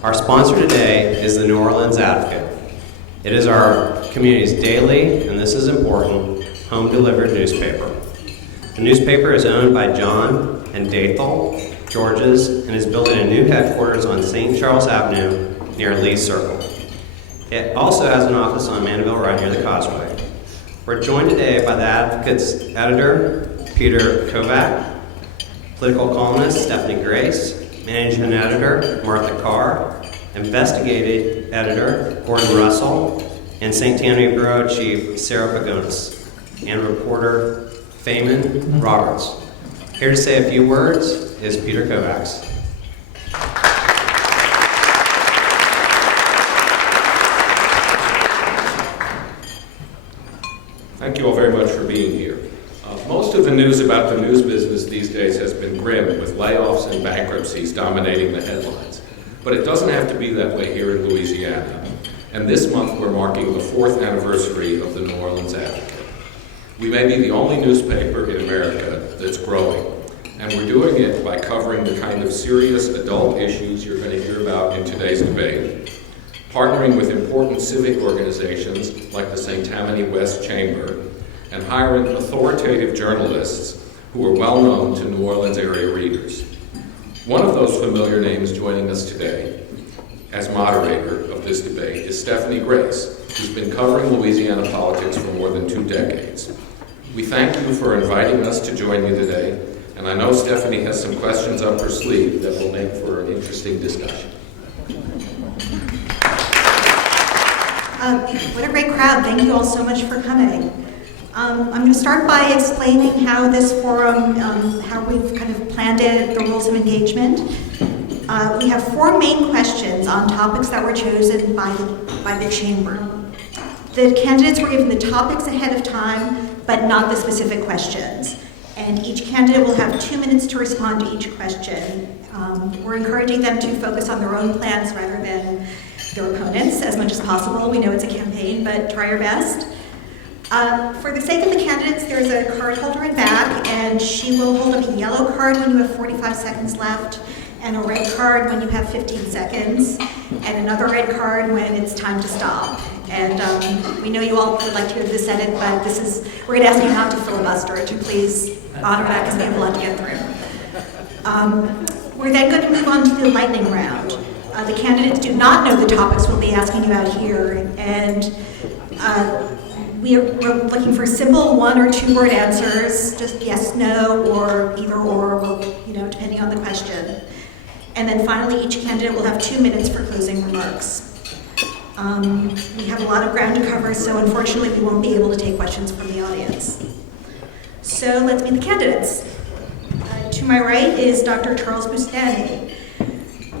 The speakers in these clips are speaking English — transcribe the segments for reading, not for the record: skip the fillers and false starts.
Our sponsor today is the New Orleans Advocate. It is our community's daily, and this is important, home-delivered newspaper. The newspaper is owned by John and Dathel Georges and is building a new headquarters on St. Charles Avenue near Lee Circle. It also has an office on Mandeville right near the Causeway. We're joined today by the Advocate's editor, Peter Kovac, political columnist, Stephanie Grace, managing editor, Martha Carr, investigative editor, Gordon Russell, and St. Tammany Bureau Chief, Sarah Pagonis, and reporter, Feynman Roberts. Here to say a few words is Peter Kovacs. Thank you all very much for being here. Most of the news about the news business these days has been grim, with layoffs and bankruptcies dominating the headlines. But it doesn't have to be that way here in Louisiana. And this month we're marking the 4th anniversary of the New Orleans Advocate. We may be the only newspaper in America that's growing. And we're doing it by covering the kind of serious adult issues you're going to hear about in today's debate, partnering with important civic organizations like the St. Tammany West Chamber, and hiring authoritative journalists who are well known to New Orleans area readers. One of those familiar names joining us today as moderator of this debate is Stephanie Grace, who's been covering Louisiana politics for more than 2 decades. We thank you for inviting us to join you today, and I know Stephanie has some questions up her sleeve that will make for an interesting discussion. What a great crowd. Thank you all so much for coming. I'm going to start by explaining how this forum, how we've kind of planned it, the rules of engagement. We have 4 main questions on topics that were chosen by the chamber. The candidates were given the topics ahead of time, but not the specific questions. And each candidate will have 2 minutes to respond to each question. We're encouraging them to focus on their own plans rather than their opponents as much as possible. We know it's a campaign, but try your best. For the sake of the candidates, there's a card holder in back, and she will hold up a yellow card when you have 45 seconds left, and a red card when you have 15 seconds, and another red card when it's time to stop. And we know you all would like to hear this edit, but we're going to ask you not to filibuster, to please honor that because we have a lot to get through. We're then going to move on to the lightning round. The candidates do not know the topics we'll be asking you about here, and we're looking for simple 1 or 2 word answers, just yes, no, or either or, depending on the question. And then finally, each candidate will have 2 minutes for closing remarks. We have a lot of ground to cover, so unfortunately we won't be able to take questions from the audience. So let's meet the candidates. To my right is Dr. Charles Boustany.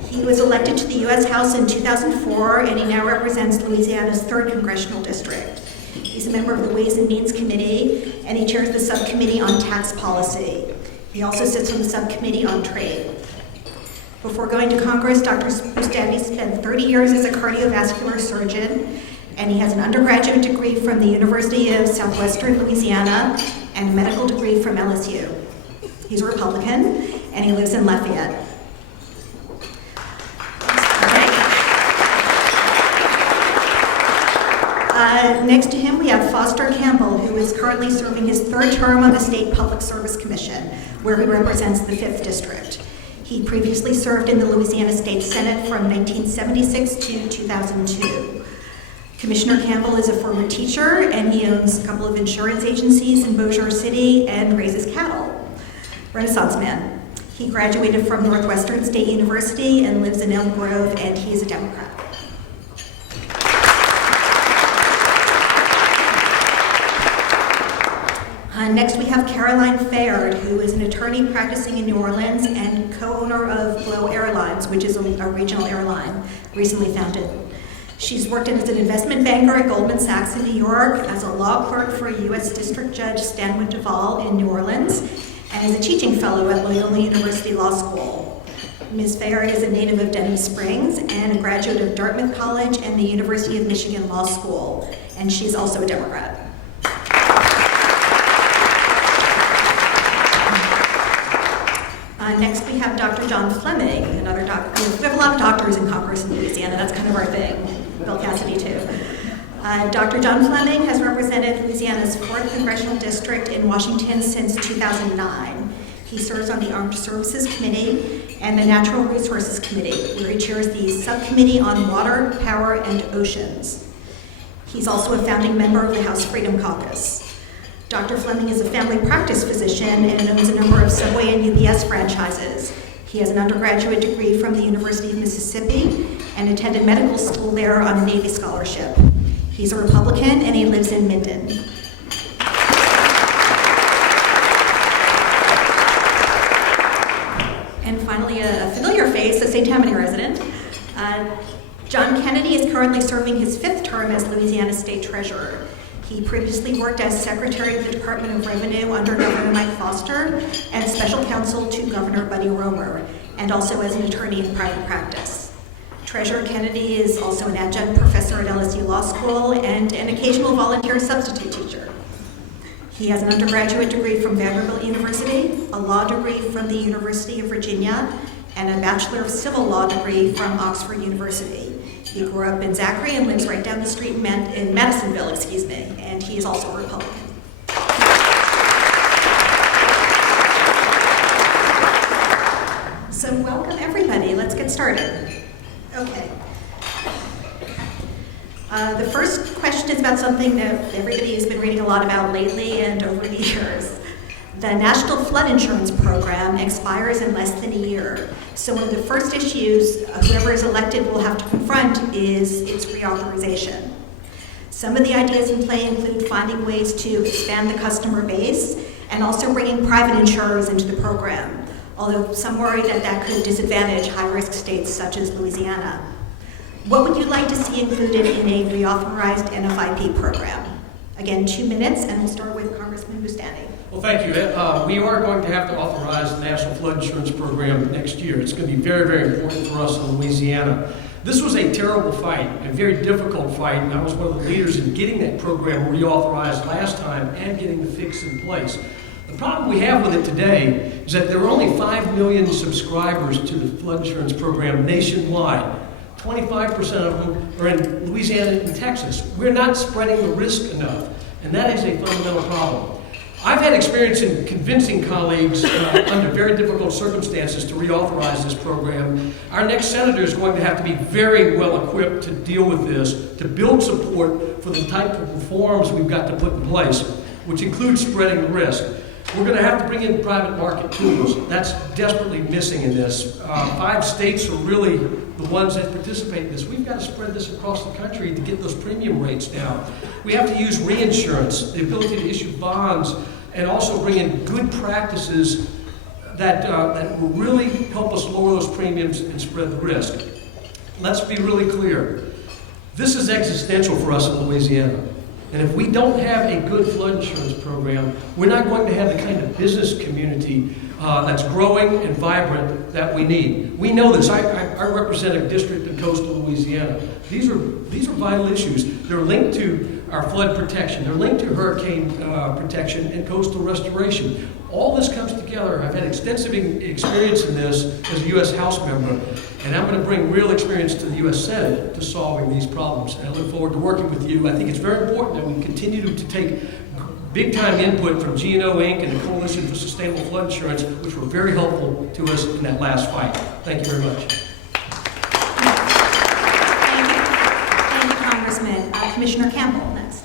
He was elected to the U.S. House in 2004, and he now represents Louisiana's 3rd Congressional District. He's a member of the Ways and Means Committee, and he chairs the subcommittee on tax policy. He also sits on the subcommittee on trade. Before going to Congress, Dr. Boustany spent 30 years as a cardiovascular surgeon, and he has an undergraduate degree from the University of Southwestern Louisiana and a medical degree from LSU. He's a Republican, and he lives in Lafayette. Next to him, we have Foster Campbell, who is currently serving his 3rd term on the State Public Service Commission, where he represents the 5th District. He previously served in the Louisiana State Senate from 1976 to 2002. Commissioner Campbell is a former teacher, and he owns a couple of insurance agencies in Bossier City and raises cattle. Renaissance man. He graduated from Northwestern State University and lives in Elm Grove, and he is a Democrat. Next we have Caroline Fayard, who is an attorney practicing in New Orleans and co-owner of Blow Airlines, which is a regional airline recently founded. She's worked as an investment banker at Goldman Sachs in New York, as a law clerk for U.S. District Judge Stanwood Duvall in New Orleans, and is a teaching fellow at Loyola University Law School. Ms. Fayard is a native of Denham Springs and a graduate of Dartmouth College and the University of Michigan Law School, and she's also a Democrat. Next, we have Dr. John Fleming, another doctor. We have a lot of doctors in Congress in Louisiana. That's kind of our thing. Bill Cassidy, too. Dr. John Fleming has represented Louisiana's 4th Congressional District in Washington since 2009. He serves on the Armed Services Committee and the Natural Resources Committee, where he chairs the Subcommittee on Water, Power, and Oceans. He's also a founding member of the House Freedom Caucus. Dr. Fleming is a family practice physician and owns a number of Subway and UPS franchises. He has an undergraduate degree from the University of Mississippi and attended medical school there on a Navy scholarship. He's a Republican and he lives in Minden. And finally, a familiar face, a St. Tammany resident. John Kennedy is currently serving his 5th term as Louisiana State Treasurer. He previously worked as Secretary of the Department of Revenue under Governor Mike Foster and Special Counsel to Governor Buddy Roemer, and also as an attorney in private practice. Treasurer Kennedy is also an adjunct professor at LSU Law School and an occasional volunteer substitute teacher. He has an undergraduate degree from Vanderbilt University, a law degree from the University of Virginia, and a Bachelor of Civil Law degree from Oxford University. He grew up in Zachary and lives right down the street in Madisonville, and he is also a Republican. So welcome everybody, let's get started. Okay. The first question is about something that everybody has been reading a lot about lately and over the years. The National Flood Insurance Program expires in less than a year. So one of the first issues whoever is elected will have to confront is its reauthorization. Some of the ideas in play include finding ways to expand the customer base and also bringing private insurers into the program, although some worry that that could disadvantage high-risk states such as Louisiana. What would you like to see included in a reauthorized NFIP program? Again, 2 minutes, and we'll start with Congressman Boustany. Well, thank you. We are going to have to authorize the National Flood Insurance Program next year. It's going to be very, very important for us in Louisiana. This was a terrible fight, a very difficult fight, and I was one of the leaders in getting that program reauthorized last time and getting the fix in place. The problem we have with it today is that there are only 5 million subscribers to the flood insurance program nationwide. 25% of them are in Louisiana and Texas. We're not spreading the risk enough, and that is a fundamental problem. I've had experience in convincing colleagues under very difficult circumstances to reauthorize this program. Our next senator is going to have to be very well equipped to deal with this, to build support for the type of reforms we've got to put in place, which includes spreading the risk. We're going to have to bring in private market tools. That's desperately missing in this. 5 states are really the ones that participate in this. We've got to spread this across the country to get those premium rates down. We have to use reinsurance, the ability to issue bonds, and also bring in good practices that will really help us lower those premiums and spread the risk. Let's be really clear. This is existential for us in Louisiana. And if we don't have a good flood insurance program, we're not going to have the kind of business community that's growing and vibrant that we need. We know this. I represent a district in coastal Louisiana. These are vital issues. They're linked to our flood protection. They're linked to hurricane protection and coastal restoration. All this comes together. I've had extensive experience in this as a U.S. House member, and I'm going to bring real experience to the U.S. Senate to solving these problems. And I look forward to working with you. I think it's very important that we continue to take big-time input from GNO Inc. and the Coalition for Sustainable Flood Insurance, which were very helpful to us in that last fight. Thank you very much. Thank you, Congressman. Commissioner Campbell, next.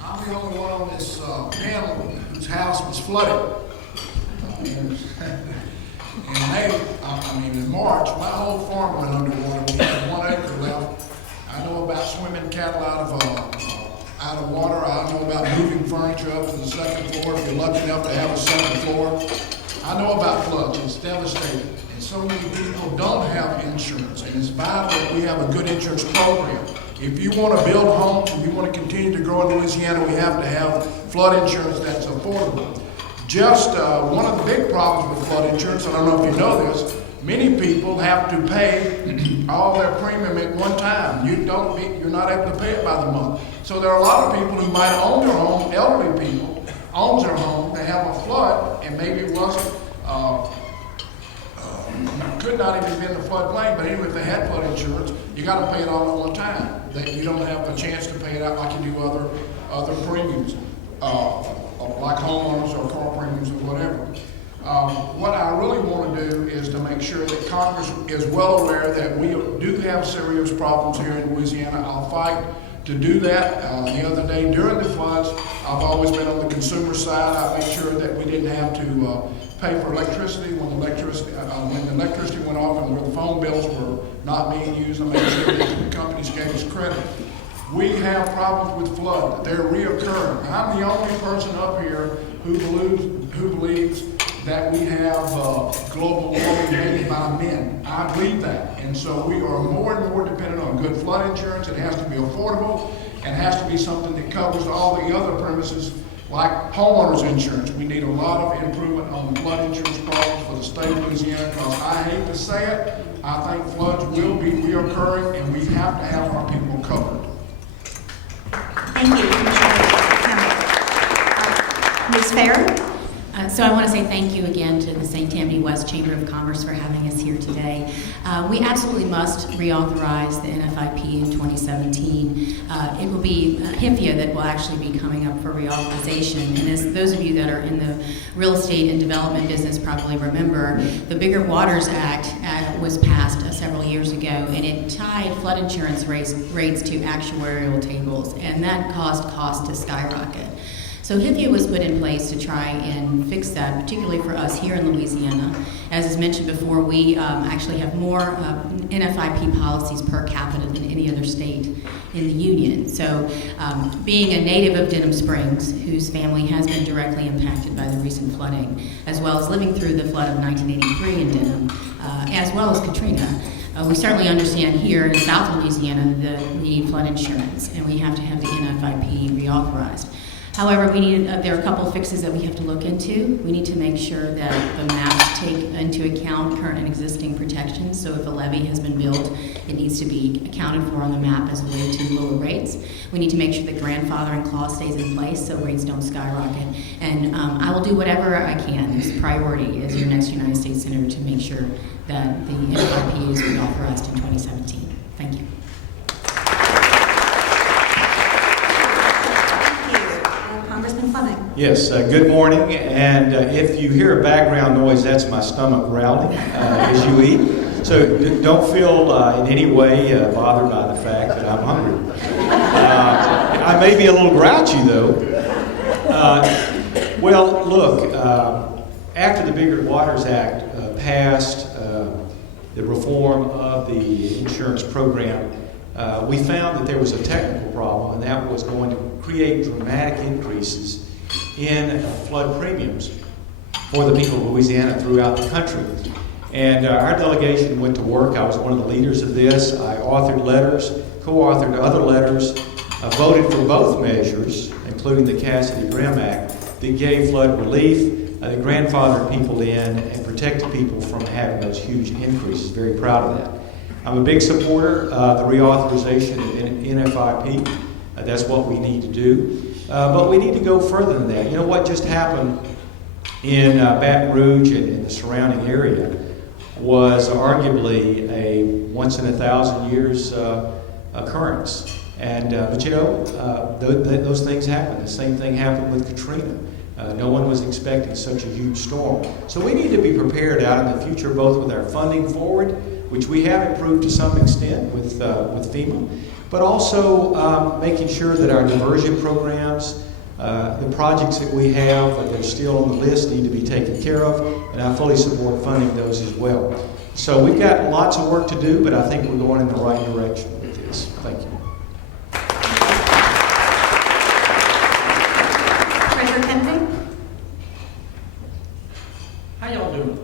I'm the only one on this panel whose house was flooded. In March, my whole farm went underwater. We had 1 acre left. I know about swimming cattle out of water. I know about moving furniture up to the 2nd floor if you're lucky enough to have a 2nd floor. I know about floods. It's devastating. And so many people don't have insurance. And it's vital that we have a good insurance program. If you want to build homes and you want to continue to grow in Louisiana, we have to have flood insurance that's affordable. Just one of the big problems with flood insurance, I don't know if you know this, many people have to pay all their premium at one time. You're not able to pay it by the month. So there are a lot of people who might own their home, elderly people, owns their home, they have a flood, and maybe it wasn't could not even be in the floodplain, but even if they had flood insurance, you got to pay it all at one time. You don't have a chance to pay it out like you do other premiums, like homeowners or car premiums or whatever. What I really want to do is to make sure that Congress is well aware that we do have serious problems here in Louisiana. I'll fight to do that. The other day during the floods, I've always been on the consumer side. I made sure that we didn't have to pay for electricity when the electricity went off and where the phone bills were not being used. I made sure that the companies gave us credit. We have problems with flood. They're reoccurring. I'm the only person up here who believes that we have global warming made by men. I believe that. And so we are more and more dependent on good flood insurance. It has to be affordable and has to be something that covers all the other premises like homeowners insurance. We need a lot of improvement on the flood insurance problems for the state of Louisiana because I hate to say it, I think floods will be reoccurring and we have to have our people covered. Thank you, Commissioner Campbell. Ms. Fayard? So I want to say thank you again to the St. Tammany West Chamber of Commerce for having us here today. We absolutely must reauthorize the NFIP in 2017. It will be HIFIA that will actually be coming up for reauthorization. And as those of you that are in the real estate and development business probably remember, the Bigger Waters Act was passed several years ago, and it tied flood insurance rates to actuarial tables, and that caused costs to skyrocket. So HIFIA was put in place to try and fix that, particularly for us here in Louisiana. As is mentioned before, we actually have more NFIP policies per capita than any other state in the union. So being a native of Denham Springs, whose family has been directly impacted by the recent flooding, as well as living through the flood of 1983 in Denham, as well as Katrina, we certainly understand here in South Louisiana that we need flood insurance, and we have to have the NFIP reauthorized. However, there are a couple of fixes that we have to look into. We need to make sure that the maps take into account current and existing protections. So if a levee has been built, it needs to be accounted for on the map as a way to lower rates. We need to make sure the grandfathering clause stays in place so rates don't skyrocket. And I will do whatever I can as priority as your next United States Senator to make sure that the NFIP is reauthorized in 2017. Thank you. Congressman Fleming. Yes, good morning, and if you hear a background noise, that's my stomach growling as you eat. So don't feel in any way bothered by the fact that I'm hungry. I may be a little grouchy, though. Well, look, after the Bigger Waters Act passed, the reform of the insurance program, we found that there was a technical problem, and that was going to create dramatic increases in flood premiums for the people of Louisiana throughout the country. And our delegation went to work. I was one of the leaders of this. I authored letters, co-authored other letters, voted for both measures, including the Cassidy-Grimm Act, that gave flood relief, that grandfathered people in, and protected people from having those huge increases. Very proud of that. I'm a big supporter of the reauthorization of NFIP. That's what we need to do. But we need to go further than that. You know what just happened in Baton Rouge and in the surrounding area was arguably a once-in-a-thousand-years occurrence. And but you know, those things happen. The same thing happened with Katrina. No one was expecting such a huge storm. So we need to be prepared out in the future, both with our funding forward, which we have improved to some extent with FEMA, but also making sure that our diversion programs, the projects that we have that are still on the list need to be taken care of, and I fully support funding those as well. So we've got lots of work to do, but I think we're going in the right direction with this. Thank you. Treasurer Kennedy. How y'all doing?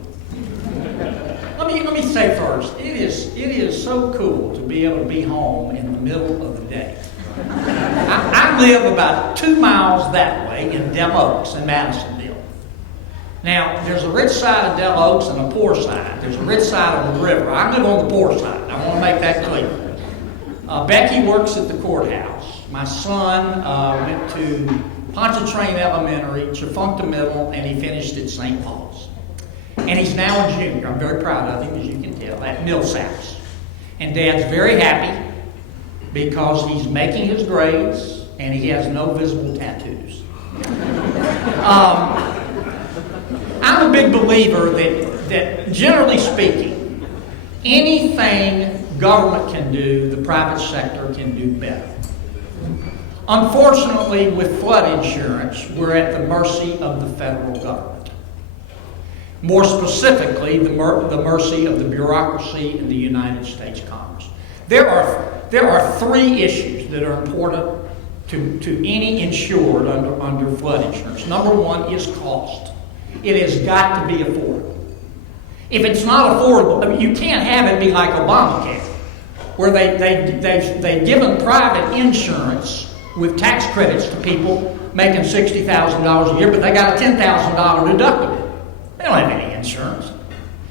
Let me say first, it is so cool to be able to be home in the middle of the day. I live about 2 miles that way in Del Oaks in Madisonville. Now, there's a rich side of Del Oaks and a poor side. There's a rich side of the river. I live on the poor side. I want to make that clear. Becky works at the courthouse. My son went to Pontchartrain Elementary, Chafuncta Middle, and he finished at St. Paul's. And he's now a junior. I'm very proud of him, as you can tell, at Millsaps. And Dad's very happy because he's making his grades and he has no visible tattoos. I'm a big believer that generally speaking, anything government can do, the private sector can do better. Unfortunately, with flood insurance, we're at the mercy of the federal government. More specifically, the mercy of the bureaucracy in the United States Congress. There are three issues that are important to any insured under flood insurance. Number one is cost. It has got to be affordable. If it's not affordable, I mean, you can't have it be like Obamacare, where they've given private insurance with tax credits to people making $60,000 a year, but they got a $10,000 deductible. They don't have any insurance.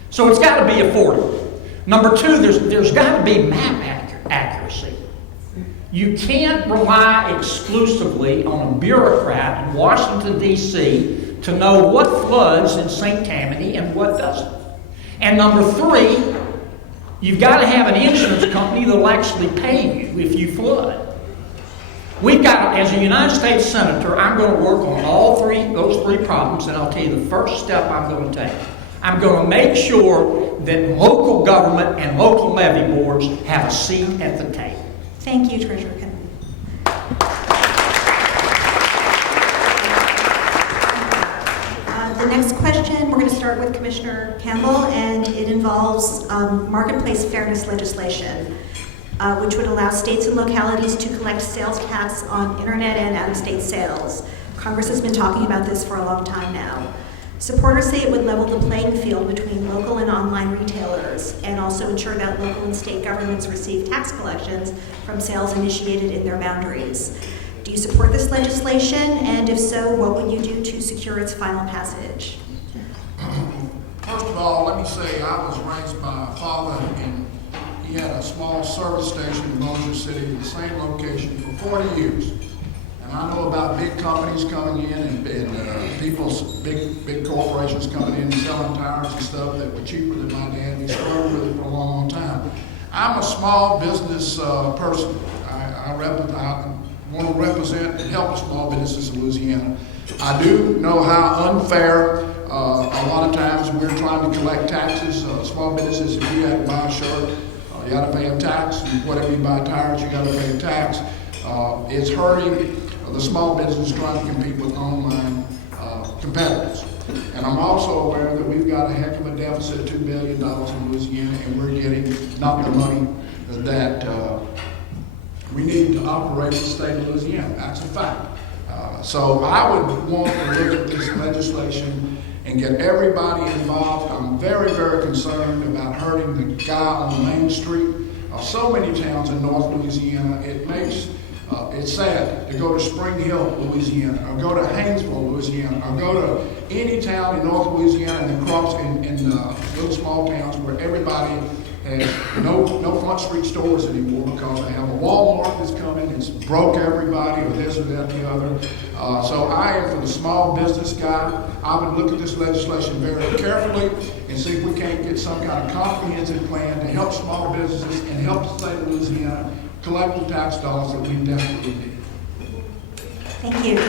So it's got to be affordable. Number two, there's got to be map accuracy. You can't rely exclusively on a bureaucrat in Washington, D.C. to know what floods in St. Tammany and what doesn't. And number three, you've got to have an insurance company that will actually pay you if you flood. We've got, as a United States Senator, I'm going to work on those three problems, and I'll tell you the first step I'm going to take. I'm going to make sure that local government and local levy boards have a seat at the table. Thank you, Treasurer Kennedy. The next question, we're going to start with Commissioner Campbell, and it involves marketplace fairness legislation, which would allow states and localities to collect sales tax on internet and out-of-state sales. Congress has been talking about this for a long time now. Supporters say it would level the playing field between local and online retailers and also ensure that local and state governments receive tax collections from sales initiated in their boundaries. Do you support this legislation? And if so, what would you do to secure its final passage? First of all, let me say I was raised by a father, and he had a small service station in Moses City in the same location for 40 years. And I know about big companies coming in and people's big corporations coming in and selling tires and stuff that were cheaper than my dad. He struggled with it for a long time. I'm a small business person. I want to represent and help small businesses in Louisiana. I do know how unfair a lot of times we're trying to collect taxes. Small businesses, if you have to buy a shirt, you got to pay a tax. Whatever you buy tires, you got to pay a tax. It's hurting the small business trying to compete with online competitors. And I'm also aware that we've got a heck of a deficit, $2 billion in Louisiana, and we're getting not the money that we need to operate the state of Louisiana. That's a fact. So I would want to look at this legislation and get everybody involved. I'm very, very concerned about hurting the guy on Main Street. So many towns in North Louisiana, it's sad to go to Spring Hill, Louisiana, or go to Haynesville, Louisiana, or go to any town in North Louisiana and across in little small towns where everybody has no front street stores anymore because they have a Walmart that's coming, it's broke everybody, or this or that, the other. So I am for the small business guy. I would look at this legislation very carefully and see if we can't get some kind of comprehensive plan to help small businesses and help the state of Louisiana collect the tax dollars that we desperately need. Thank you.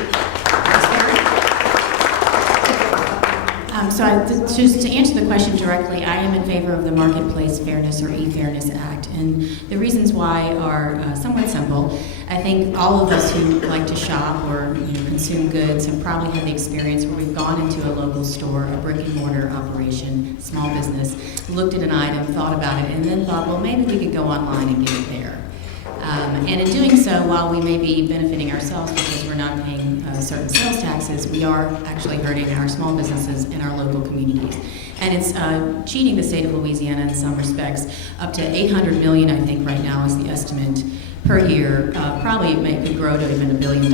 Just to answer the question directly, I am in favor of the Marketplace Fairness or E-Fairness Act, and the reasons why are somewhat simple. I think all of us who like to shop or consume goods have probably had the experience where we've gone into a local store, a brick and mortar operation, small business, looked at an item, thought about it, and then thought, well, maybe we could go online and get it there. And in doing so, while we may be benefiting ourselves because we're not paying certain sales taxes, we are actually hurting our small businesses and our local communities. And it's cheating the state of Louisiana in some respects. Up to $800 million, I think, right now is the estimate per year. Probably it could grow to even $1 billion.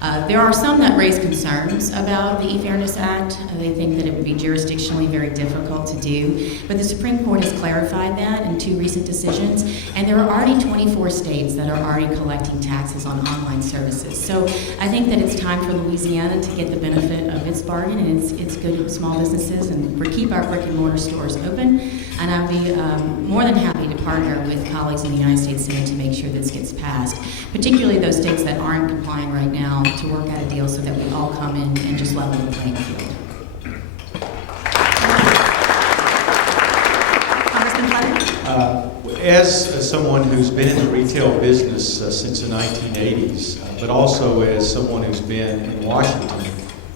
There are some that raise concerns about the E-Fairness Act. They think that it would be jurisdictionally very difficult to do, but the Supreme Court has clarified that in 2 recent decisions, and there are already 24 states that are already collecting taxes on online services. So I think that it's time for Louisiana to get the benefit of its bargain, and it's good for small businesses, and we keep our brick and mortar stores open, and I'll be more than happy to partner with colleagues in the United States Senate to make sure this gets passed, particularly those states that aren't complying right now, to work out a deal so that we all come in and just level the playing field. Congressman Fleming? As someone who's been in the retail business since the 1980s, but also as someone who's been in Washington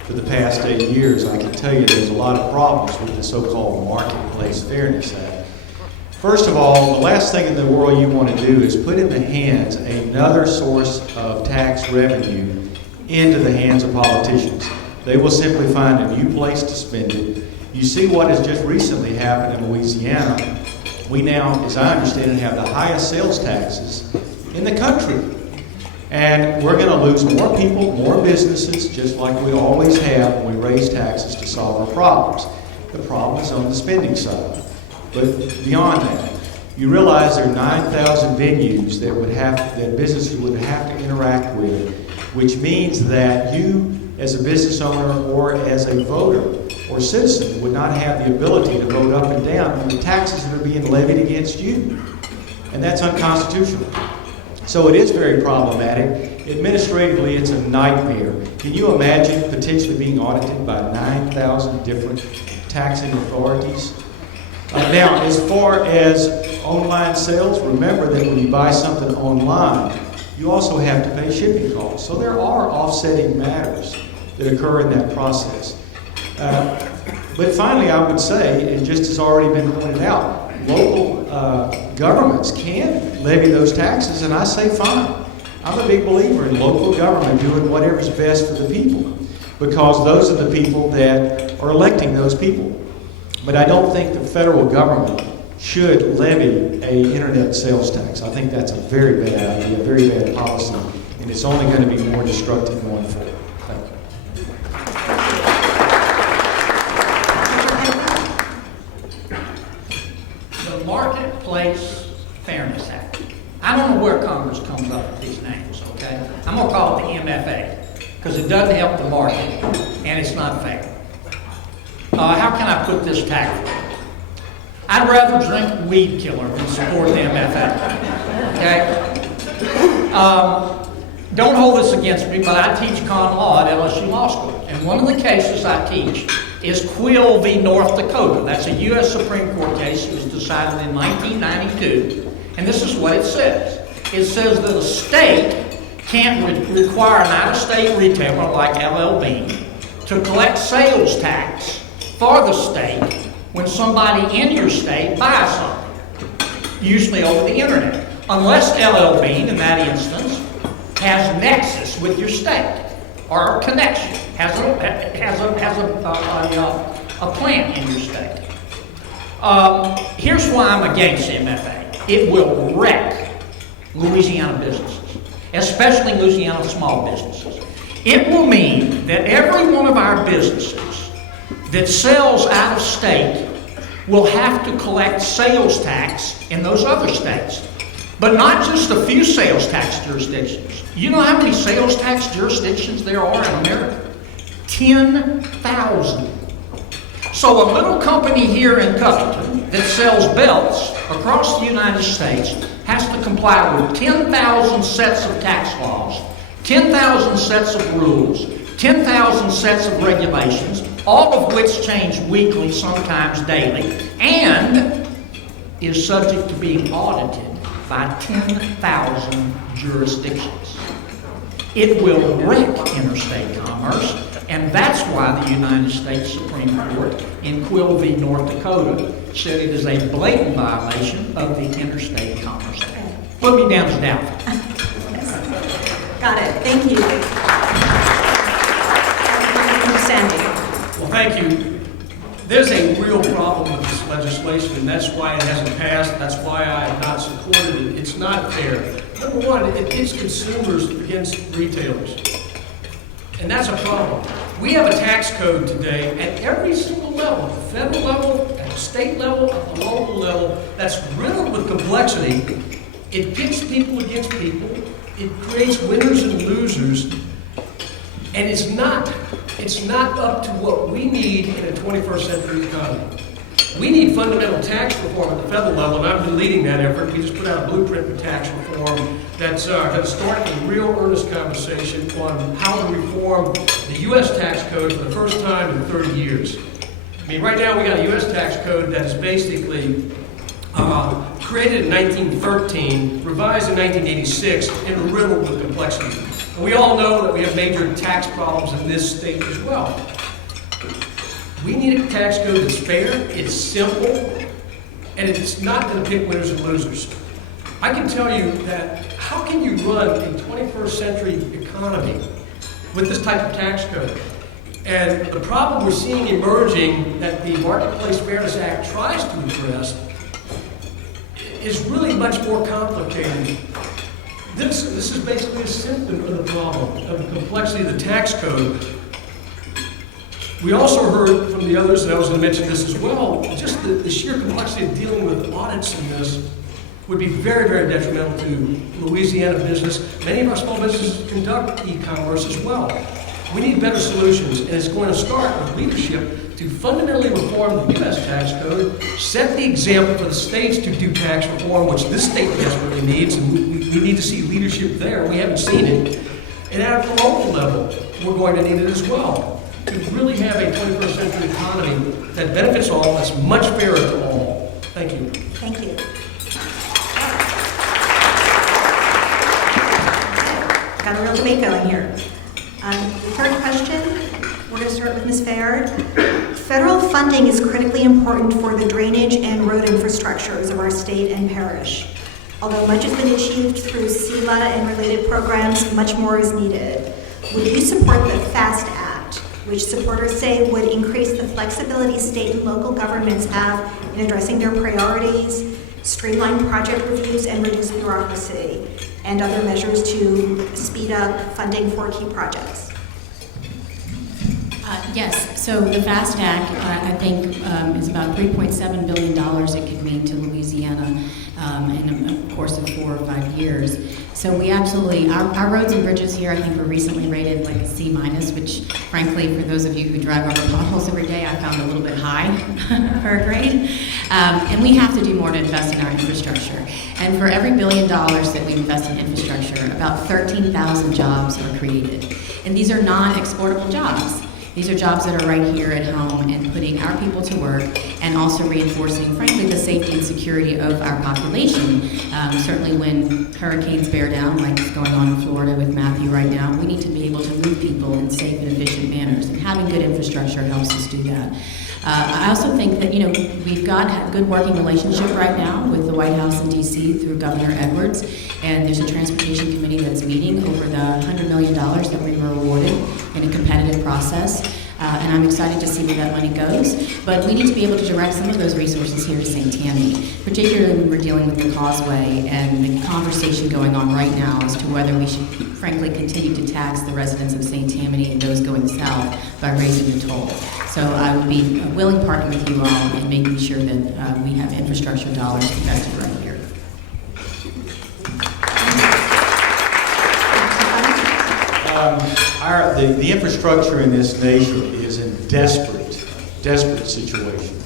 for the past 8 years, I can tell you there's a lot of problems with the so-called Marketplace Fairness Act. First of all, the last thing in the world you want to do is put in the hands another source of tax revenue into the hands of politicians. They will simply find a new place to spend it. You see what has just recently happened in Louisiana. We now, as I understand it, have the highest sales taxes in the country. And we're going to lose more people, more businesses, just like we always have when we raise taxes to solve our problems. The problem is on the spending side. But beyond that, you realize there are 9,000 venues that businesses would have to interact with, which means that you, as a business owner or as a voter or citizen, would not have the ability to vote up and down on the taxes that are being levied against you. And that's unconstitutional. So it is very problematic. Administratively, it's a nightmare. Can you imagine potentially being audited by 9,000 different taxing authorities? Now, as far as online sales, remember that when you buy something online, you also have to pay shipping costs. So there are offsetting matters that occur in that process. But finally, I would say, and just as already been pointed out, local governments can levy those taxes, and I say fine. I'm a big believer in local government doing whatever's best for the people, because those are the people that are electing those people. But I don't think the federal government should levy an internet sales tax. I think that's a very bad idea, a very bad policy, and it's only going to be more destructive going forward. Thank you. The Marketplace Fairness Act. I don't know where Congress comes up with these names, okay? I'm going to call it the MFA, because it doesn't help the market, and it's not fair. How can I put this tactfully? I'd rather drink weed killer than support the MFA. Okay? Don't hold this against me, but I teach con law at LSU Law School. And one of the cases I teach is Quill v. North Dakota. That's a U.S. Supreme Court case. It was decided in 1992. And this is what it says. It says that a state can't require an out-of-state retailer like LL Bean to collect sales tax for the state when somebody in your state buys something, usually over the internet, unless LL Bean, in that instance, has nexus with your state or a connection, has a plant in your state. Here's why I'm against MFA. It will wreck Louisiana businesses, especially Louisiana small businesses. It will mean that every one of our businesses that sells out of state will have to collect sales tax in those other states. But not just a few sales tax jurisdictions. You know how many sales tax jurisdictions there are in America? 10,000. So a little company here in Covington that sells belts across the United States has to comply with 10,000 sets of tax laws, 10,000 sets of rules, 10,000 sets of regulations, all of which change weekly, sometimes daily, and is subject to being audited by 10,000 jurisdictions. It will wreck interstate commerce, and that's why the United States Supreme Court in Quill v. North Dakota said it is a blatant violation of the Interstate Commerce Act. Put me down as doubtful. Got it. Thank you. Well, thank you. There's a real problem with this legislation, and that's why it hasn't passed. That's why I have not supported it. It's not fair. Number one, it pits consumers against retailers. And that's a problem. We have a tax code today at every single level, at the federal level, at the state level, at the local level, that's riddled with complexity. It pits people against people. It creates winners and losers. And it's not up to what we need in a 21st century economy. We need fundamental tax reform at the federal level, and I've been leading that effort. We just put out a blueprint for tax reform that's started a real earnest conversation on how to reform the U.S. tax code for the first time in 30 years. I mean, right now we got a U.S. tax code that is basically created in 1913, revised in 1986, and riddled with complexity. And we all know that we have major tax problems in this state as well. We need a tax code that's fair, it's simple, and it's not going to pick winners and losers. I can tell you that how can you run a 21st century economy with this type of tax code? And the problem we're seeing emerging that the Marketplace Fairness Act tries to address is really much more complicated. This is basically a symptom of the problem, of the complexity of the tax code. We also heard from the others, and I was going to mention this as well, just the sheer complexity of dealing with audits in this would be very, very detrimental to Louisiana business. Many of our small businesses conduct e-commerce as well. We need better solutions, and it's going to start with leadership to fundamentally reform the U.S. tax code, set the example for the states to do tax reform, which this state desperately needs, and we need to see leadership there. We haven't seen it. And at the local level, we're going to need it as well, to really have a 21st century economy that benefits all, that's much fairer to all. Thank you. Thank you. Got a real debate going here. Third question, we're going to start with Ms. Fayard. Federal funding is critically important for the drainage and road infrastructures of our state and parish. Although much has been achieved through CELA and related programs, much more is needed. Would you support the FAST Act, which supporters say would increase the flexibility state and local governments have in addressing their priorities, streamline project reviews, and reduce bureaucracy, and other measures to speed up funding for key projects? Yes, so the FAST Act, I think, is about $3.7 billion it could mean to Louisiana in a course of 4 or 5 years. So we absolutely, our roads and bridges here, I think, were recently rated like a C-, which, frankly, for those of you who drive over potholes every day, I found a little bit high for a grade. And we have to do more to invest in our infrastructure. And for every $1 billion that we invest in infrastructure, about 13,000 jobs are created. And these are non-exportable jobs. These are jobs that are right here at home and putting our people to work and also reinforcing, frankly, the safety and security of our population. Certainly when hurricanes bear down, like is going on in Florida with Matthew right now, we need to be able to move people in safe and efficient manners. And having good infrastructure helps us do that. I also think that, we've got a good working relationship right now with the White House in D.C. through Governor Edwards, and there's a transportation committee that's meeting over the $100 million that we were awarded in a competitive process. And I'm excited to see where that money goes. But we need to be able to direct some of those resources here to St. Tammany, particularly when we're dealing with the causeway and the conversation going on right now as to whether we should, frankly, continue to tax the residents of St. Tammany and those going south by raising the toll. So I would be a willing partner with you all in making sure that we have infrastructure dollars invested right here. The infrastructure in this nation is in desperate situation.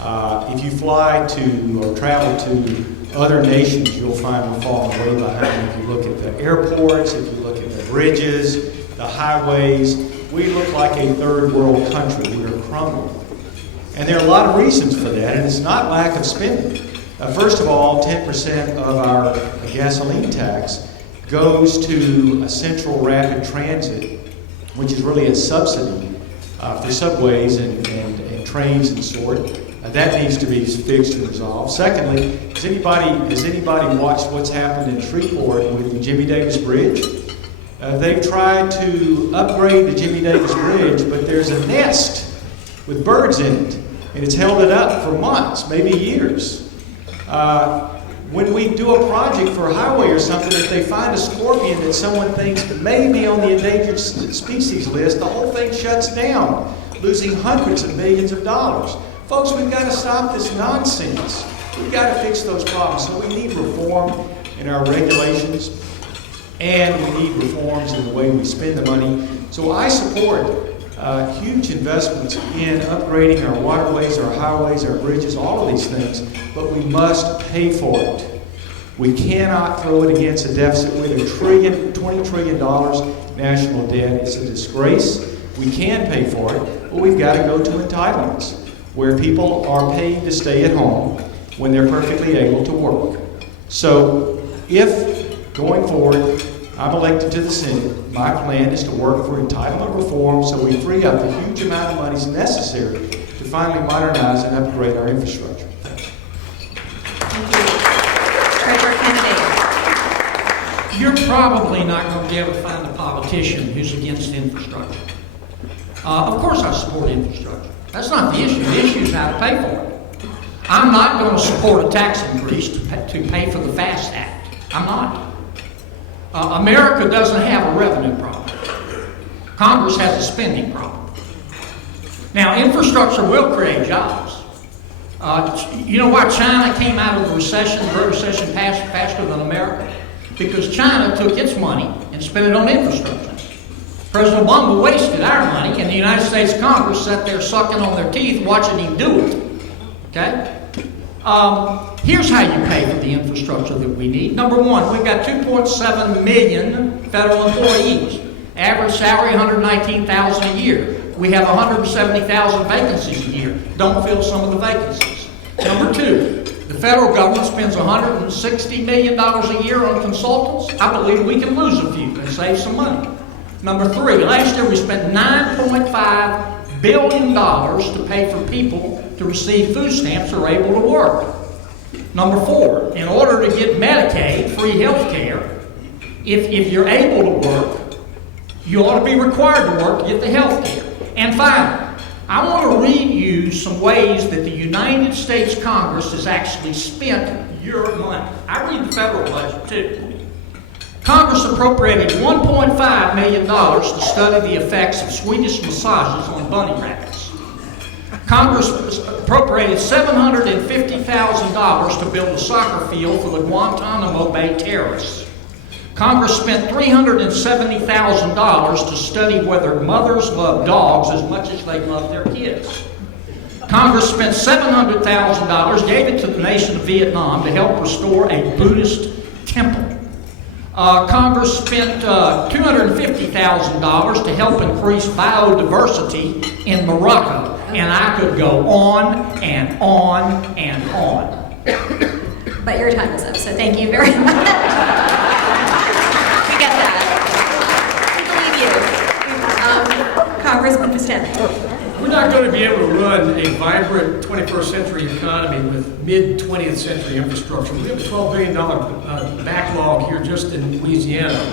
If you fly to or travel to other nations, you'll find we're falling way behind. If you look at the airports, if you look at the bridges, the highways, we look like a third world country. We are crumbling. And there are a lot of reasons for that, and it's not lack of spending. First of all, 10% of our gasoline tax goes to a central rapid transit, which is really a subsidy for subways and trains and sort. That needs to be fixed and resolved. Secondly, has anybody watched what's happened in Shreveport with the Jimmy Davis Bridge? They've tried to upgrade the Jimmy Davis Bridge, but there's a nest with birds in it, and it's held it up for months, maybe years. when we do a project for a highway or something, if they find a scorpion that someone thinks may be on the endangered species list, the whole thing shuts down, losing hundreds of millions of dollars. Folks, we've got to stop this nonsense. We've got to fix those problems. So we need reform in our regulations, and we need reforms in the way we spend the money. So I support huge investments in upgrading our waterways, our highways, our bridges, all of these things, but we must pay for it. We cannot throw it against a deficit with $20 trillion national debt. It's a disgrace. We can pay for it, but we've got to go to entitlements, where people are paid to stay at home when they're perfectly able to work. So if, going forward, I'm elected to the Senate, my plan is to work for entitlement reform so we free up the huge amount of money necessary to finally modernize and upgrade our infrastructure. Thank you. Thank you. Treasurer Kennedy. You're probably not going to be able to find a politician who's against infrastructure. Of course I support infrastructure. That's not the issue. The issue is how to pay for it. I'm not going to support a tax increase to pay for the FAST Act. I'm not. America doesn't have a revenue problem. Congress has a spending problem. Now, infrastructure will create jobs. You know why China came out of the recession, the Great Recession, faster than America? Because China took its money and spent it on infrastructure. President Obama wasted our money, and the United States Congress sat there sucking on their teeth watching him do it. Okay? Here's how you pay for the infrastructure that we need. Number one, we've got 2.7 million federal employees. Average salary, $119,000 a year. We have 170,000 vacancies a year. Don't fill some of the vacancies. Number two, the federal government spends $160 million a year on consultants. I believe we can lose a few and save some money. Number three, last year we spent $9.5 billion to pay for people to receive food stamps who are able to work. Number four, in order to get Medicaid, free health care, if you're able to work, you ought to be required to work to get the health care. And finally, I want to read you some ways that the United States Congress has actually spent your money. I read the federal budget too. Congress appropriated $1.5 million to study the effects of Swedish massages on bunny rabbits. Congress appropriated $750,000 to build a soccer field for the Guantanamo Bay terrorists. Congress spent $370,000 to study whether mothers love dogs as much as they love their kids. Congress spent $700,000, gave it to the nation of Vietnam to help restore a Buddhist temple. Congress spent $250,000 to help increase biodiversity in Morocco. And I could go on and on and on. But your time is up, so thank you very much. We get that. We believe you. Congressman Boustany. We're not going to be able to run a vibrant 21st century economy with mid-20th century infrastructure. We have a $12 billion backlog here just in Louisiana.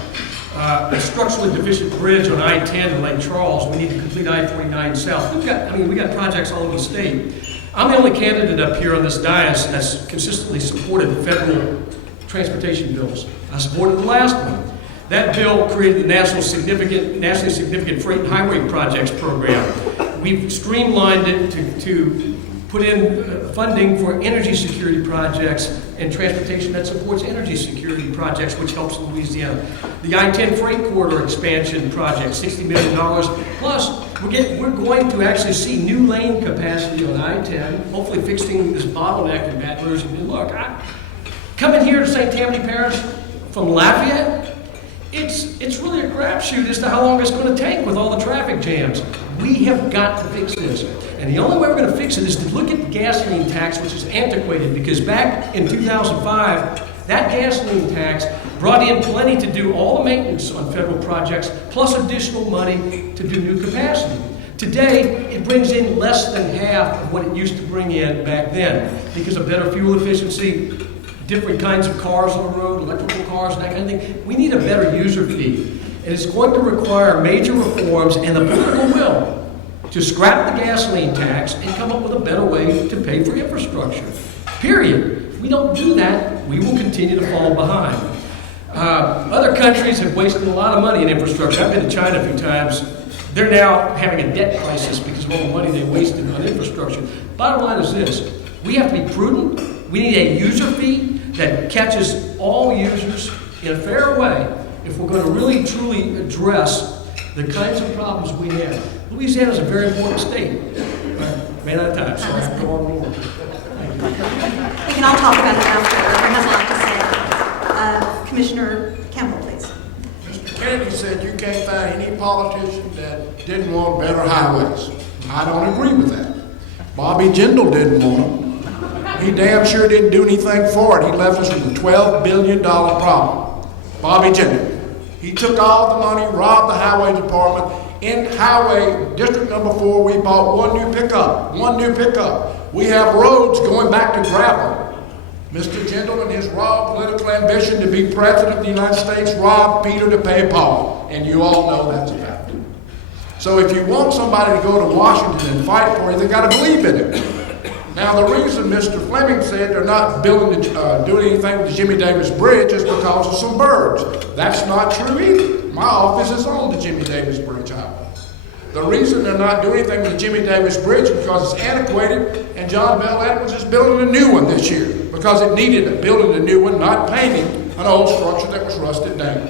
A structurally deficient bridge on I-10 in Lake Charles. We need to complete I-49 South. We got projects all over the state. I'm the only candidate up here on this dais that's consistently supported federal transportation bills. I supported the last one. That bill created the nationally significant freight and highway projects program. We've streamlined it to put in funding for energy security projects and transportation that supports energy security projects, which helps Louisiana. The I-10 freight corridor expansion project, $60 million. Plus, we're going to actually see new lane capacity on I-10, hopefully fixing this bottleneck in Baton Rouge. And look, coming here to St. Tammany Parish from Lafayette, it's really a crapshoot as to how long it's going to take with all the traffic jams. We have got to fix this. And the only way we're going to fix it is to look at the gasoline tax, which is antiquated, because back in 2005, that gasoline tax brought in plenty to do all the maintenance on federal projects, plus additional money to do new capacity. Today, it brings in less than half of what it used to bring in back then, because of better fuel efficiency, different kinds of cars on the road, electrical cars, and that kind of thing. We need a better user fee. And it's going to require major reforms and the political will to scrap the gasoline tax and come up with a better way to pay for infrastructure. Period. If we don't do that, we will continue to fall behind. Other countries have wasted a lot of money in infrastructure. I've been to China a few times. They're now having a debt crisis because of all the money they wasted on infrastructure. Bottom line is this: we have to be prudent. We need a user fee that catches all users in a fair way if we're going to really, truly address the kinds of problems we have. Louisiana is a very important state. Ran out of time, so I have to go on more. We can all talk about it after. Everyone has a lot to say. Commissioner Campbell, please. Mr. Kennedy said you can't find any politician that didn't want better highways. I don't agree with that. Bobby Jindal didn't want them. He damn sure didn't do anything for it. He left us with a $12 billion problem. Bobby Jindal. He took all the money, robbed the highway department. In highway district number 4, we bought one new pickup. We have roads going back to gravel. Mr. Jindal and his raw political ambition to be president of the United States robbed Peter to pay Paul, and you all know that's a fact. So if you want somebody to go to Washington and fight for you, they got to believe in it. Now the reason Mr. Fleming said they're not doing anything with the Jimmy Davis Bridge is because of some birds. That's not true either. My office is on the Jimmy Davis Bridge highway. The reason they're not doing anything with the Jimmy Davis Bridge is because it's antiquated, and John Bell Edwards is building a new one this year because it needed it, building a new one, not painting an old structure that was rusted down.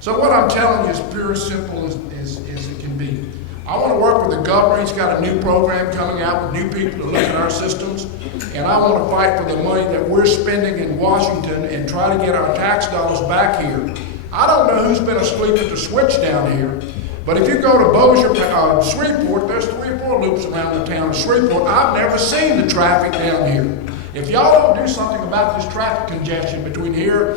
So what I'm telling you is pure and simple as it can be. I want to work with the governor. He's got a new program coming out with new people to look at our systems, and I want to fight for the money that we're spending in Washington and try to get our tax dollars back here. I don't know who's been asleep at the switch down here, but if you go to Bossier, Shreveport, there's 3 or 4 loops around the town of Shreveport. I've never seen the traffic down here. If y'all don't do something about this traffic congestion between here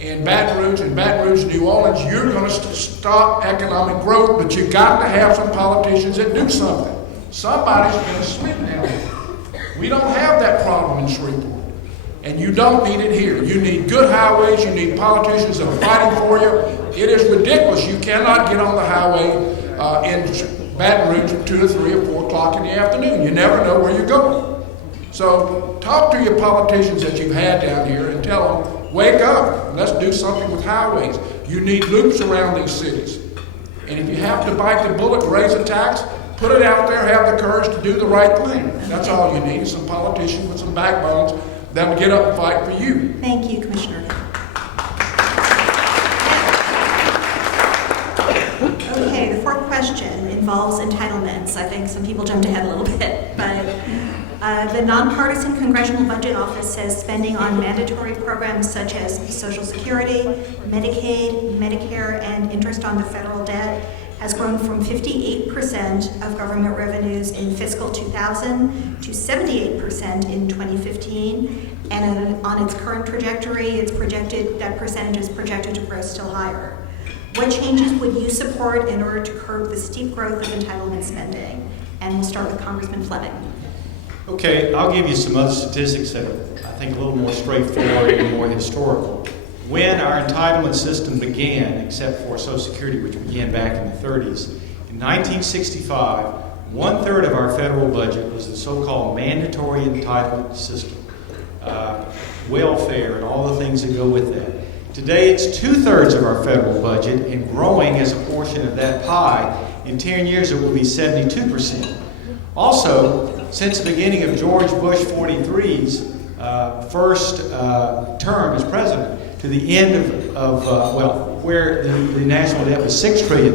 and Baton Rouge, New Orleans, you're going to stop economic growth, but you got to have some politicians that do something. Somebody's been asleep down here. We don't have that problem in Shreveport. And you don't need it here. You need good highways. You need politicians that are fighting for you. It is ridiculous. You cannot get on the highway in Baton Rouge at 2 or 3 or 4 o'clock in the afternoon. You never know where you're going. So talk to your politicians that you've had down here and tell them, wake up. Let's do something with highways. You need loops around these cities. And if you have to bite the bullet and raise a tax, put it out there, have the courage to do the right thing. That's all you need, some politicians with some backbones that will get up and fight for you. Thank you, Commissioner. Okay, the 4th question involves entitlements. I think some people jumped ahead a little bit, but the Nonpartisan Congressional Budget Office says spending on mandatory programs such as Social Security, Medicaid, Medicare, and interest on the federal debt has grown from 58% of government revenues in fiscal 2000 to 78% in 2015, and on its current trajectory, that percentage is projected to grow still higher. What changes would you support in order to curb the steep growth of entitlement spending? And we'll start with Congressman Fleming. Okay, I'll give you some other statistics that are, I think, a little more straightforward and more historical. When our entitlement system began, except for Social Security, which began back in the 30s, in 1965, 1/3 of our federal budget was the so-called mandatory entitlement system, welfare and all the things that go with that. Today, it's 2/3 of our federal budget and growing as a portion of that pie. In 10 years, it will be 72%. Also, since the beginning of George Bush 43's first term as president, to the end of where the national debt was $6 trillion,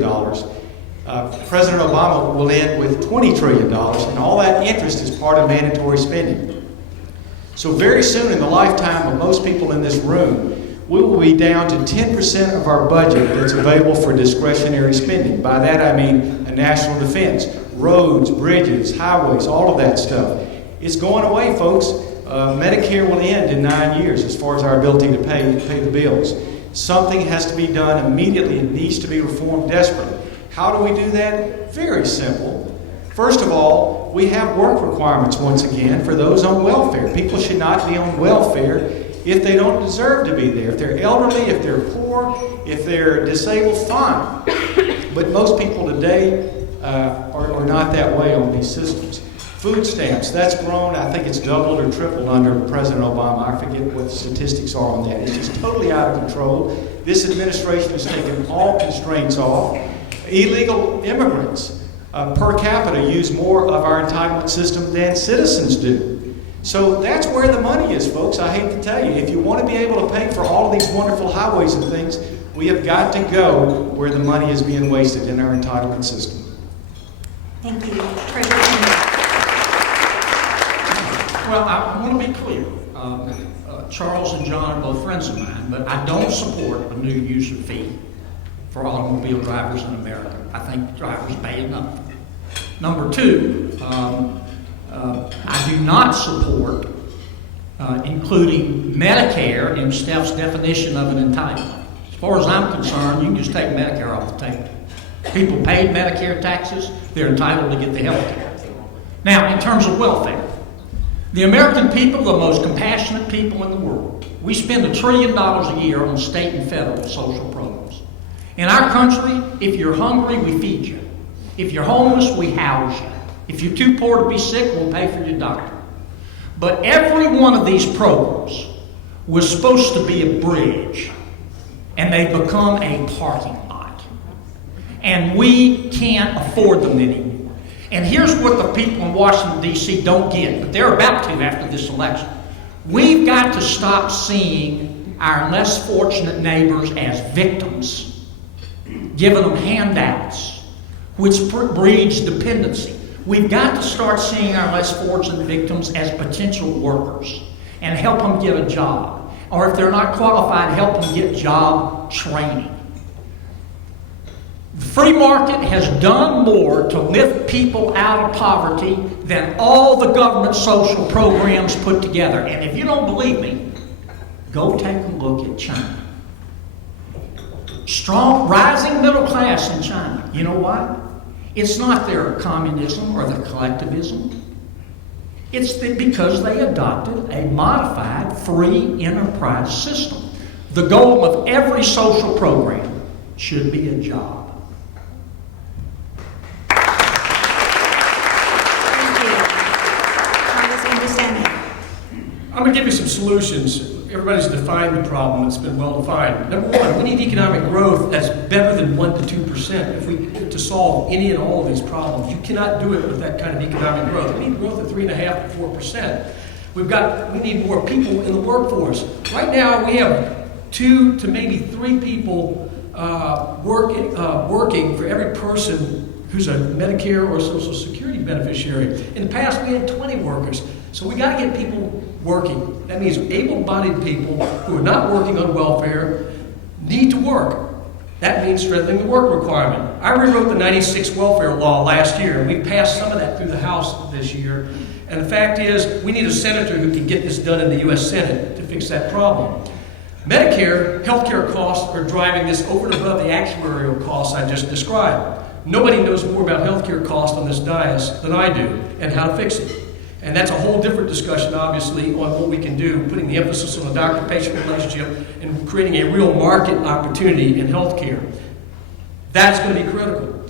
President Obama will end with $20 trillion, and all that interest is part of mandatory spending. So very soon in the lifetime of most people in this room, we will be down to 10% of our budget that's available for discretionary spending. By that I mean a national defense, roads, bridges, highways, all of that stuff. It's going away, folks. Medicare will end in 9 years as far as our ability to pay the bills. Something has to be done immediately. It needs to be reformed desperately. How do we do that? Very simple. First of all, we have work requirements once again for those on welfare. People should not be on welfare if they don't deserve to be there. If they're elderly, if they're poor, if they're disabled, fine. But most people today are not that way on these systems. Food stamps, that's grown, I think it's doubled or tripled under President Obama. I forget what the statistics are on that. It's just totally out of control. This administration has taken all constraints off. Illegal immigrants per capita use more of our entitlement system than citizens do. So that's where the money is, folks. I hate to tell you. If you want to be able to pay for all of these wonderful highways and things, we have got to go where the money is being wasted in our entitlement system. Thank you. Treasurer. Well, I want to be clear. Charles and John are both friends of mine, but I don't support a new user fee for automobile drivers in America. I think drivers pay enough. Number two, I do not support including Medicare in Steph's definition of an entitlement. As far as I'm concerned, you can just take Medicare off the table. People paid Medicare taxes, they're entitled to get the health care. Now, in terms of welfare, the American people are the most compassionate people in the world. We spend $1 trillion a year on state and federal social programs. In our country, if you're hungry, we feed you. If you're homeless, we house you. If you're too poor to be sick, we'll pay for your doctor. But every one of these programs was supposed to be a bridge, and they become a parking lot. And we can't afford them anymore. And here's what the people in Washington, D.C. don't get, but they're about to after this election. We've got to stop seeing our less fortunate neighbors as victims, giving them handouts, which breeds dependency. We've got to start seeing our less fortunate victims as potential workers and help them get a job. Or if they're not qualified, help them get job training. The free market has done more to lift people out of poverty than all the government social programs put together. And if you don't believe me, go take a look at China. Strong, rising middle class in China. You know why? It's not their communism or their collectivism. It's because they adopted a modified free enterprise system. The goal of every social program should be a job. I'm going to give you some solutions. Everybody's defined the problem. It's been well defined. Number one, we need economic growth that's better than 1% to 2% to solve any and all of these problems. You cannot do it with that kind of economic growth. We need growth of 3.5% to 4%. We need more people in the workforce. Right now, we have 2 to maybe 3 people working for every person who's a Medicare or Social Security beneficiary. In the past, we had 20 workers. So we got to get people working. That means able-bodied people who are not working on welfare need to work. That means strengthening the work requirement. I rewrote the '96 welfare law last year, and we passed some of that through the House this year. And the fact is, we need a senator who can get this done in the U.S. Senate to fix that problem. Medicare, healthcare costs are driving this over and above the actuarial costs I just described. Nobody knows more about healthcare costs on this dais than I do, and how to fix it. And that's a whole different discussion, obviously, on what we can do, putting the emphasis on the doctor-patient relationship and creating a real market opportunity in healthcare. That's going to be critical.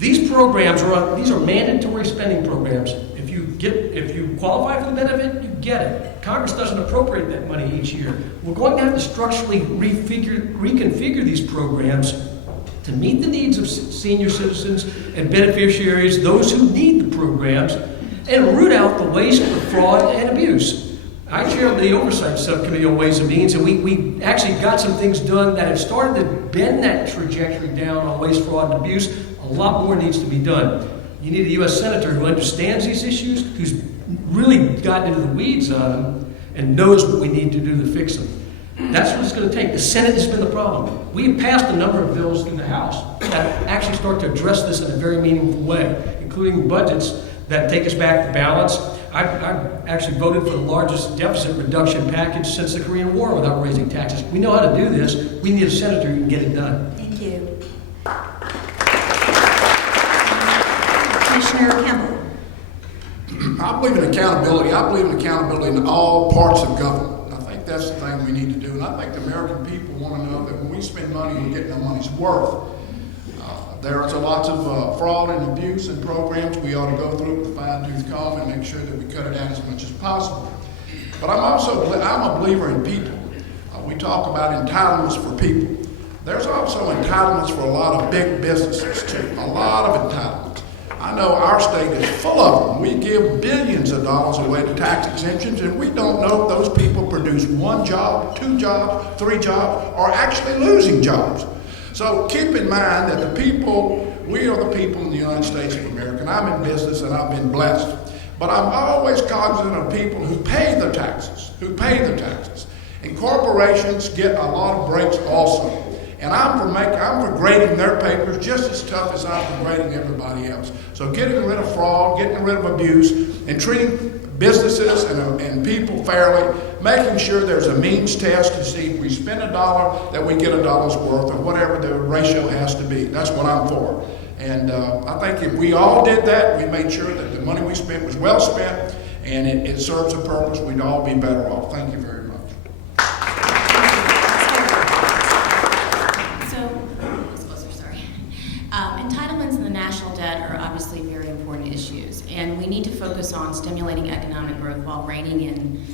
These programs these are mandatory spending programs. If you qualify for the benefit, you get it. Congress doesn't appropriate that money each year. We're going to have to structurally reconfigure these programs to meet the needs of senior citizens and beneficiaries, those who need the programs, and root out the waste, the fraud, and abuse. I chaired the Oversight Subcommittee on Ways and Means, and we actually got some things done that have started to bend that trajectory down on waste, fraud, and abuse. A lot more needs to be done. You need a U.S. Senator who understands these issues, who's really gotten into the weeds on them, and knows what we need to do to fix them. That's what it's going to take. The Senate has been the problem. We have passed a number of bills through the House that actually start to address this in a very meaningful way, including budgets that take us back to balance. I actually voted for the largest deficit reduction package since the Korean War without raising taxes. We know how to do this. We need a senator who can get it done. Thank you. Commissioner Campbell. I believe in accountability. I believe in accountability in all parts of government. I think that's the thing we need to do. And I think the American people want to know that when we spend money, we're getting our money's worth. There's lots of fraud and abuse in programs. We ought to go through it with a fine-tooth comb and make sure that we cut it out as much as possible. But I'm a believer in people. We talk about entitlements for people. There's also entitlements for a lot of big businesses too, a lot of entitlements. I know our state is full of them. We give billions of dollars away to tax exemptions, and we don't know if those people produce 1 job, 2 jobs, 3 jobs, or actually losing jobs. So keep in mind that we are the people in the United States of America, and I'm in business and I've been blessed. But I'm always cognizant of people who pay the taxes, And corporations get a lot of breaks also. And I'm for grading their papers just as tough as I'm for grading everybody else. So getting rid of fraud, getting rid of abuse, and treating businesses and people fairly, making sure there's a means test to see if we spend $1, that we get $1's worth, or whatever the ratio has to be. That's what I'm for. And I think if we all did that, we made sure that the money we spent was well spent, and it serves a purpose, we'd all be better off. Thank you very much. Entitlements and the national debt are obviously very important issues, and we need to focus on stimulating economic growth while reining in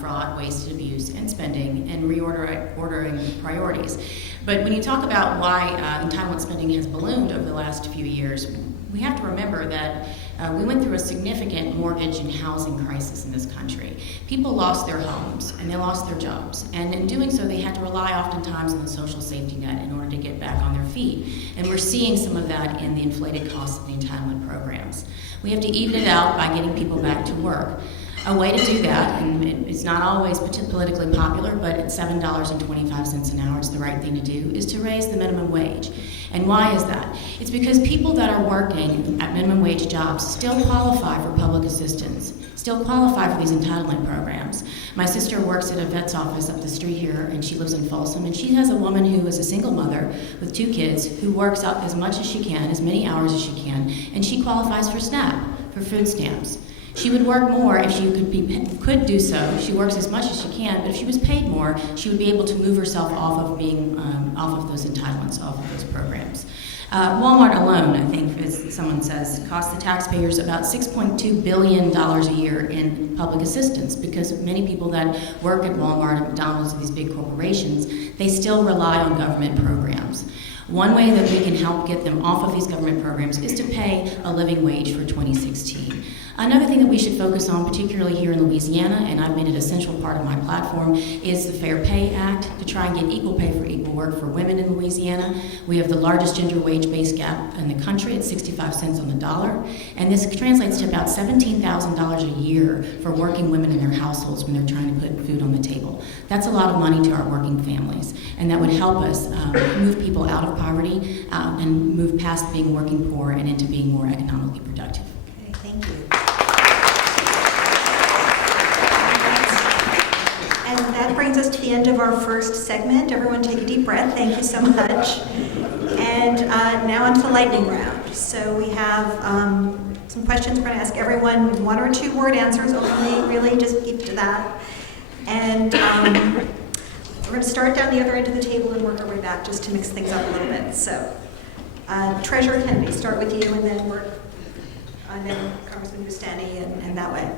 fraud, waste, and abuse, and spending, and reordering priorities. But when you talk about why entitlement spending has ballooned over the last few years, we have to remember that we went through a significant mortgage and housing crisis in this country. People lost their homes and they lost their jobs, and in doing so they had to rely oftentimes on the social safety net in order to get back on their feet. And we're seeing some of that in the inflated costs of the entitlement programs. We have to even it out by getting people back to work. A way to do that, and it's not always politically popular, but at $7.25 an hour, it's the right thing to do, is to raise the minimum wage. And why is that? It's because people that are working at minimum wage jobs still qualify for public assistance, still qualify for these entitlement programs. My sister works at a vet's office up the street here, and she lives in Folsom, and she has a woman who is a single mother with 2 kids who works out as much as she can, as many hours as she can, and she qualifies for SNAP, for food stamps. She would work more if she could do so. She works as much as she can, but if she was paid more, she would be able to move herself off of being off of those entitlements, off of those programs. Walmart alone, I think, as someone says, costs the taxpayers about $6.2 billion a year in public assistance, because many people that work at Walmart and McDonald's and these big corporations, they still rely on government programs. One way that we can help get them off of these government programs is to pay a living wage for 2016. Another thing that we should focus on, particularly here in Louisiana, and I've made it a central part of my platform, is the Fair Pay Act, to try and get equal pay for equal work for women in Louisiana. We have the largest gender wage-based gap in the country at 65 cents on the dollar, and this translates to about $17,000 a year for working women in their households when they're trying to put food on the table. That's a lot of money to our working families, and that would help us move people out of poverty and move past being working poor and into being more economically productive. Okay, thank you. And that brings us to the end of our first segment. Everyone take a deep breath. Thank you so much. And now on to the lightning round. So we have some questions we're going to ask everyone, 1 or 2 word answers only, really, just keep to that. And we're going to start down the other end of the table and work our way back just to mix things up a little bit. So, Treasurer Kennedy, start with you, and then Congressman Boustany, and that way.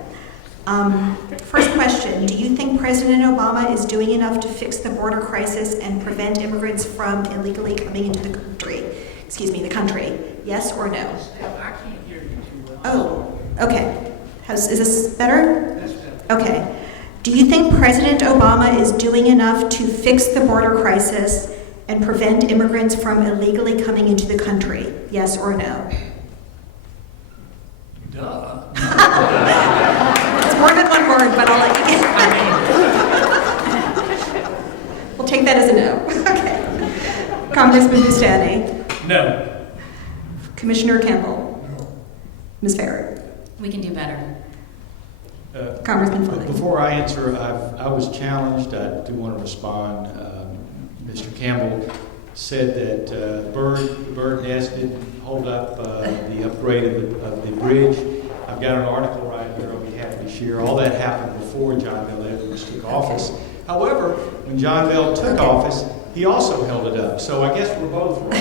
First question, do you think President Obama is doing enough to fix the border crisis and prevent immigrants from illegally coming into the country? The country. Yes or no? I can't hear you too well. Oh, okay. Is this better? That's better. Okay. Do you think President Obama is doing enough to fix the border crisis and prevent immigrants from illegally coming into the country? Yes or no? Duh. It's more than 1 word, but I'll let you get. We'll take that as a no. Okay. Congressman Boustany. No. Commissioner Campbell. No. Ms. Fayard. We can do better. Congressman Fleming. Before I answer, I was challenged. I do want to respond. Mr. Campbell said that bird nest didn't hold up the upgrade of the bridge. I've got an article right here I'll be happy to share. All that happened before John Bell Edwards took office. However, when John Bell took office, he also held it up. So I guess we're both wrong.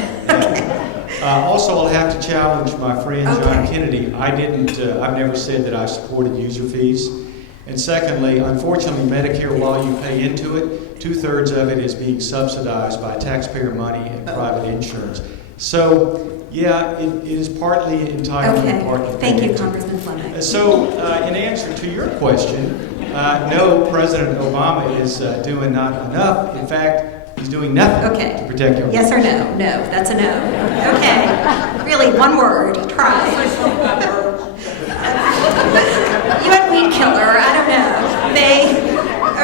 Also, I'll have to challenge my friend John Okay. Kennedy. I've never said that I supported user fees. And secondly, unfortunately, Medicare, while you pay into it, 2/3 of it is being subsidized by taxpayer money and private insurance. So, yeah, it is partly entitlement and partly Okay, thank you, paid into. Congressman Fleming. So, in answer to your question, no, President Obama is doing not enough. In fact, he's doing nothing Okay. to protect our Yes or no? No, that's a no. Okay, really, one word, try. You had weed killer, I don't know.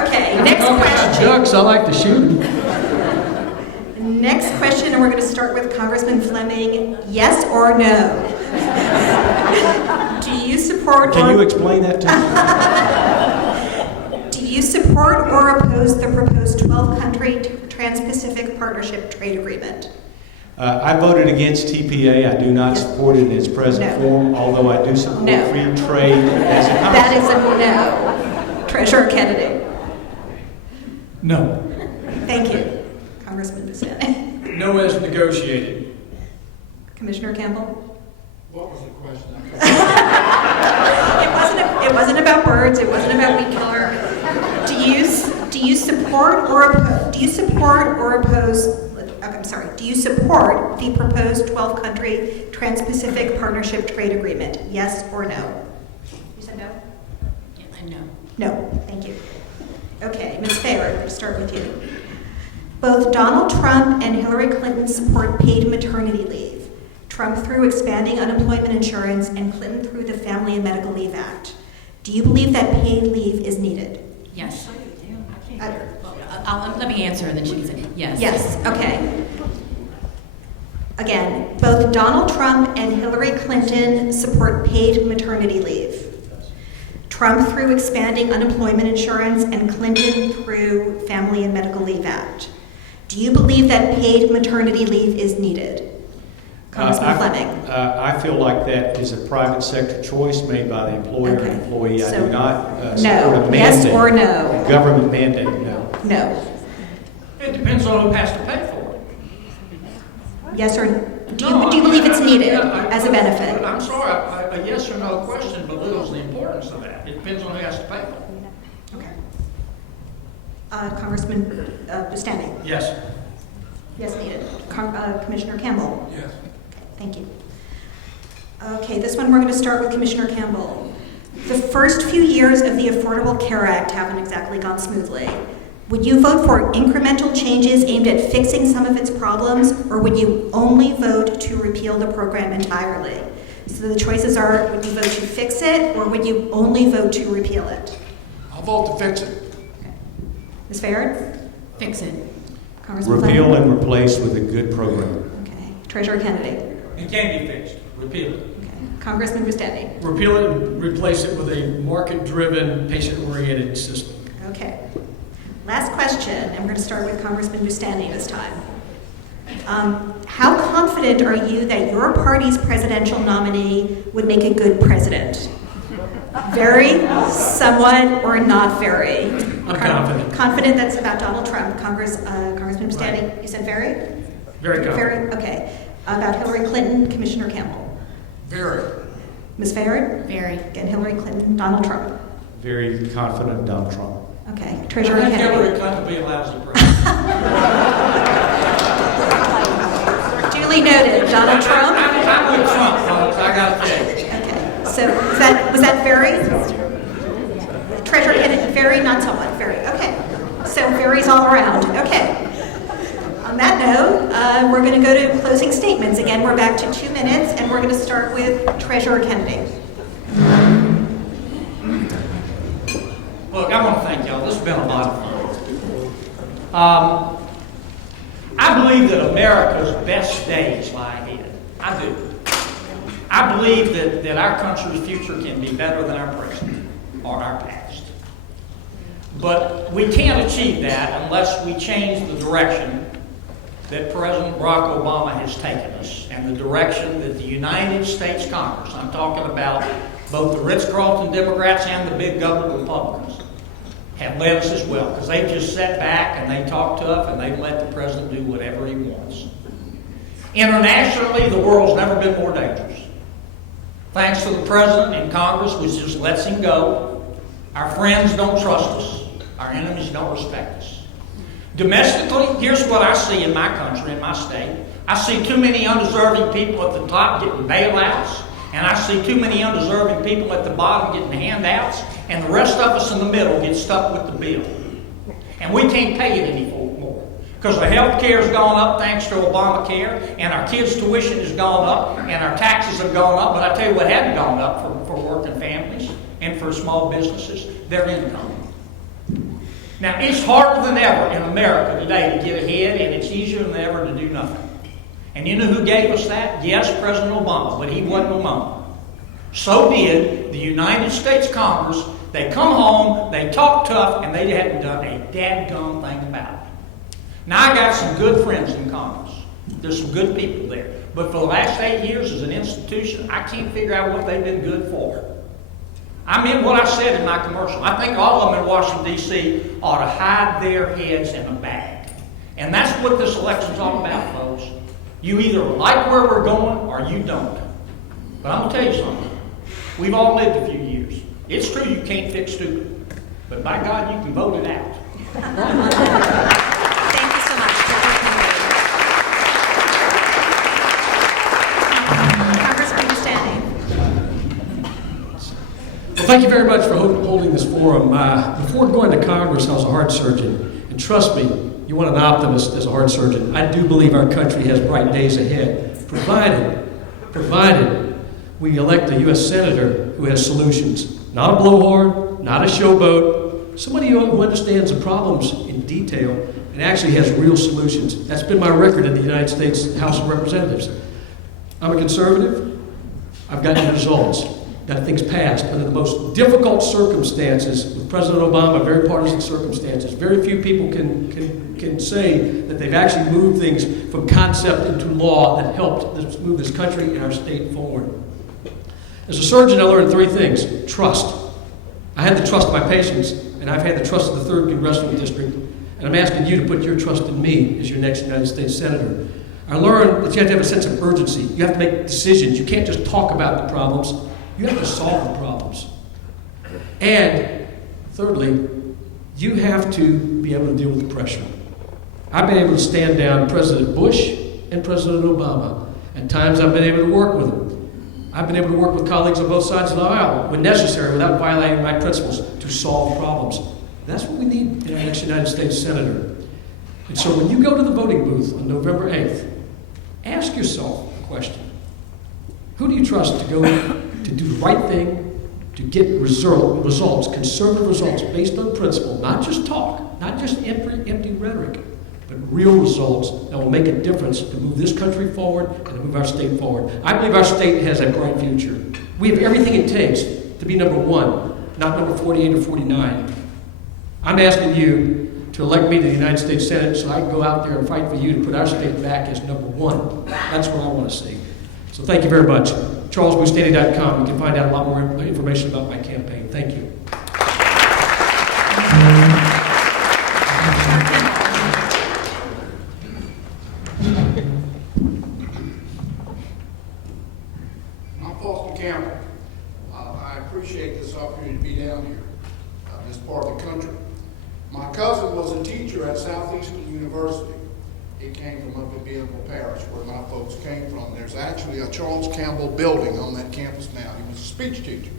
Okay, next question. Ducks, I like to shoot. Next question, and we're going to start with Congressman Fleming. Yes or no? Do you support Can or... you explain that to me? Do you support or oppose the proposed 12-country Trans-Pacific Partnership Trade Agreement? I voted against TPA. I do not support it in its present No. form, although I do support No. free trade as a concept. That is a no. Treasurer Kennedy. No. Thank you. Congressman Boustany. No as negotiated. Commissioner Campbell. What was the question? It wasn't about birds. It wasn't about weed killer. Do you support or oppose? Do you support the proposed 12-country Trans-Pacific Partnership Trade Agreement? Yes or no? You said no? No. No. Thank you. Okay, Ms. Fayard, we'll start with you. Both Donald Trump and Hillary Clinton support paid maternity leave. Trump through expanding unemployment insurance and Clinton through the Family and Medical Leave Act. Do you believe that paid leave is needed? Yes. Uh, Let me answer, and then she can say yes. Yes, okay. Again, both Donald Trump and Hillary Clinton support paid maternity leave. Trump through expanding unemployment insurance and Clinton through Family and Medical Leave Act. Do you believe that paid maternity leave is needed? Congressman Fleming. I feel like that is a private sector choice made by the employer Okay. and employee. I So, do not support No. a mandate. Yes or no? A government mandate, no. No. It depends on who has to pay for it. Yes or, do No, you believe it's needed I- as a benefit? I'm sorry, a yes or no question belittles the importance of that. It depends on who has to pay for it. Okay. Congressman Boustany. Yes. Yes, needed. Commissioner Campbell. Yes. Thank you. Okay, this one we're going to start with Commissioner Campbell. The first few years of the Affordable Care Act haven't exactly gone smoothly. Would you vote for incremental changes aimed at fixing some of its problems, or would you only vote to repeal the program entirely? So the choices are, would you vote to fix it, or would you only vote to repeal it? I'll vote to fix it. Ms. Fayard? Fix it. Congressman Repeal Fleming? and replace with a good program. Okay. Treasurer Kennedy? It can be fixed. Repeal it. Okay. Congressman Boustany? Repeal it and replace it with a market-driven, patient-oriented system. Okay. Last question, and we're going to start with Congressman Boustany this time. How confident are you that your party's presidential nominee would make a good president? Very, somewhat, or not very? I'm confident. Confident that's about Donald Trump. Congressman Boustany, you said very? Very confident. Very, okay. About Hillary Clinton, Commissioner Campbell. Very. Ms. Fayard? Very. Again, Hillary Clinton, Donald Trump. Very confident in Donald Trump. Okay. I Treasurer think Kennedy. Hillary Clinton will be a lousy president. Duly noted. Donald Trump? I'm with Trump, folks. I got to tell you. Okay, so was that very? Treasurer Kennedy, very, not somewhat, very, okay. So varies all around, okay. On that note, we're going to go to closing statements. Again, we're back to 2 minutes, and we're going to start with Treasurer Kennedy. Look, I want to thank y'all. This has been a lot of fun. I believe that America's best days lie ahead. I do. I believe that our country's future can be better than our present or our past. But we can't achieve that unless we change the direction that President Barack Obama has taken us and the direction that the United States Congress, I'm talking about both the Ritz-Carlton Democrats and the big government Republicans, have led us as well, because they just sat back and they talk tough and they let the president do whatever he wants. Internationally, the world's never been more dangerous. Thanks to the President and Congress, which just lets him go. Our friends don't trust us. Our enemies don't respect us. Domestically, here's what I see in my country, in my state. I see too many undeserving people at the top getting bailouts, and I see too many undeserving people at the bottom getting handouts, and the rest of us in the middle get stuck with the bill. And we can't pay it any more. Because the health care has gone up thanks to Obamacare, and our kids' tuition has gone up, and our taxes have gone up. But I tell you what hadn't gone up for working families and for small businesses, their income. Now, it's harder than ever in America today to get ahead, and it's easier than ever to do nothing. And you know who gave us that? Yes, President Obama, but he wasn't alone. So did the United States Congress. They come home, they talk tough, and they hadn't done a dadgum thing about it. Now, I got some good friends in Congress. There's some good people there. But for the last 8 years as an institution, I can't figure out what they've been good for. I meant what I said in my commercial. I think all of them in Washington, D.C. ought to hide their heads in a bag. And that's what this election's all about, folks. You either like where we're going or you don't. But I'm going to tell you something. We've all lived a few years. It's true you can't fix stupid. But by God, you can vote it out. Thank you so much. Congressman Boustany. Well, thank you very much for holding this forum. Before going to Congress, I was a heart surgeon. And trust me, you want an optimist as a heart surgeon. I do believe our country has bright days ahead, provided we elect a U.S. Senator who has solutions. Not a blowhard, not a showboat, somebody who understands the problems in detail and actually has real solutions. That's been my record in the United States House of Representatives. I'm a conservative. I've gotten results, got things passed under the most difficult circumstances with President Obama, very partisan circumstances. Very few people can say that they've actually moved things from concept into law that helped move this country and our state forward. As a surgeon, I learned 3 things. Trust. I had the trust of my patients, and I've had the trust of the 3rd Congressional District, and I'm asking you to put your trust in me as your next United States Senator. I learned that you have to have a sense of urgency. You have to make decisions. You can't just talk about the problems. You have to solve the problems. And thirdly, you have to be able to deal with the pressure. I've been able to stand down President Bush and President Obama. At times I've been able to work with them. I've been able to work with colleagues on both sides of the aisle when necessary without violating my principles to solve problems. That's what we need in our next United States Senator. And so when you go to the voting booth on November 8th, ask yourself a question. Who do you trust to go to do the right thing, to get results, conservative results based on principle, not just talk, not just empty rhetoric, but real results that will make a difference to move this country forward and to move our state forward. I believe our state has a bright future. We have everything it takes to be number 1, not number 48 or 49. I'm asking you to elect me to the United States Senate so I can go out there and fight for you to put our state back as number 1. That's what I want to see. So thank you very much. CharlesBoustany.com. You can find out a lot more information about my campaign. Thank you. Campbell. I appreciate this opportunity to be down here, this part of the country. My cousin was a teacher at Southeastern University. He came from up in Bienville Parish, where my folks came from. There's actually a Charles Campbell building on that campus now. He was a speech teacher.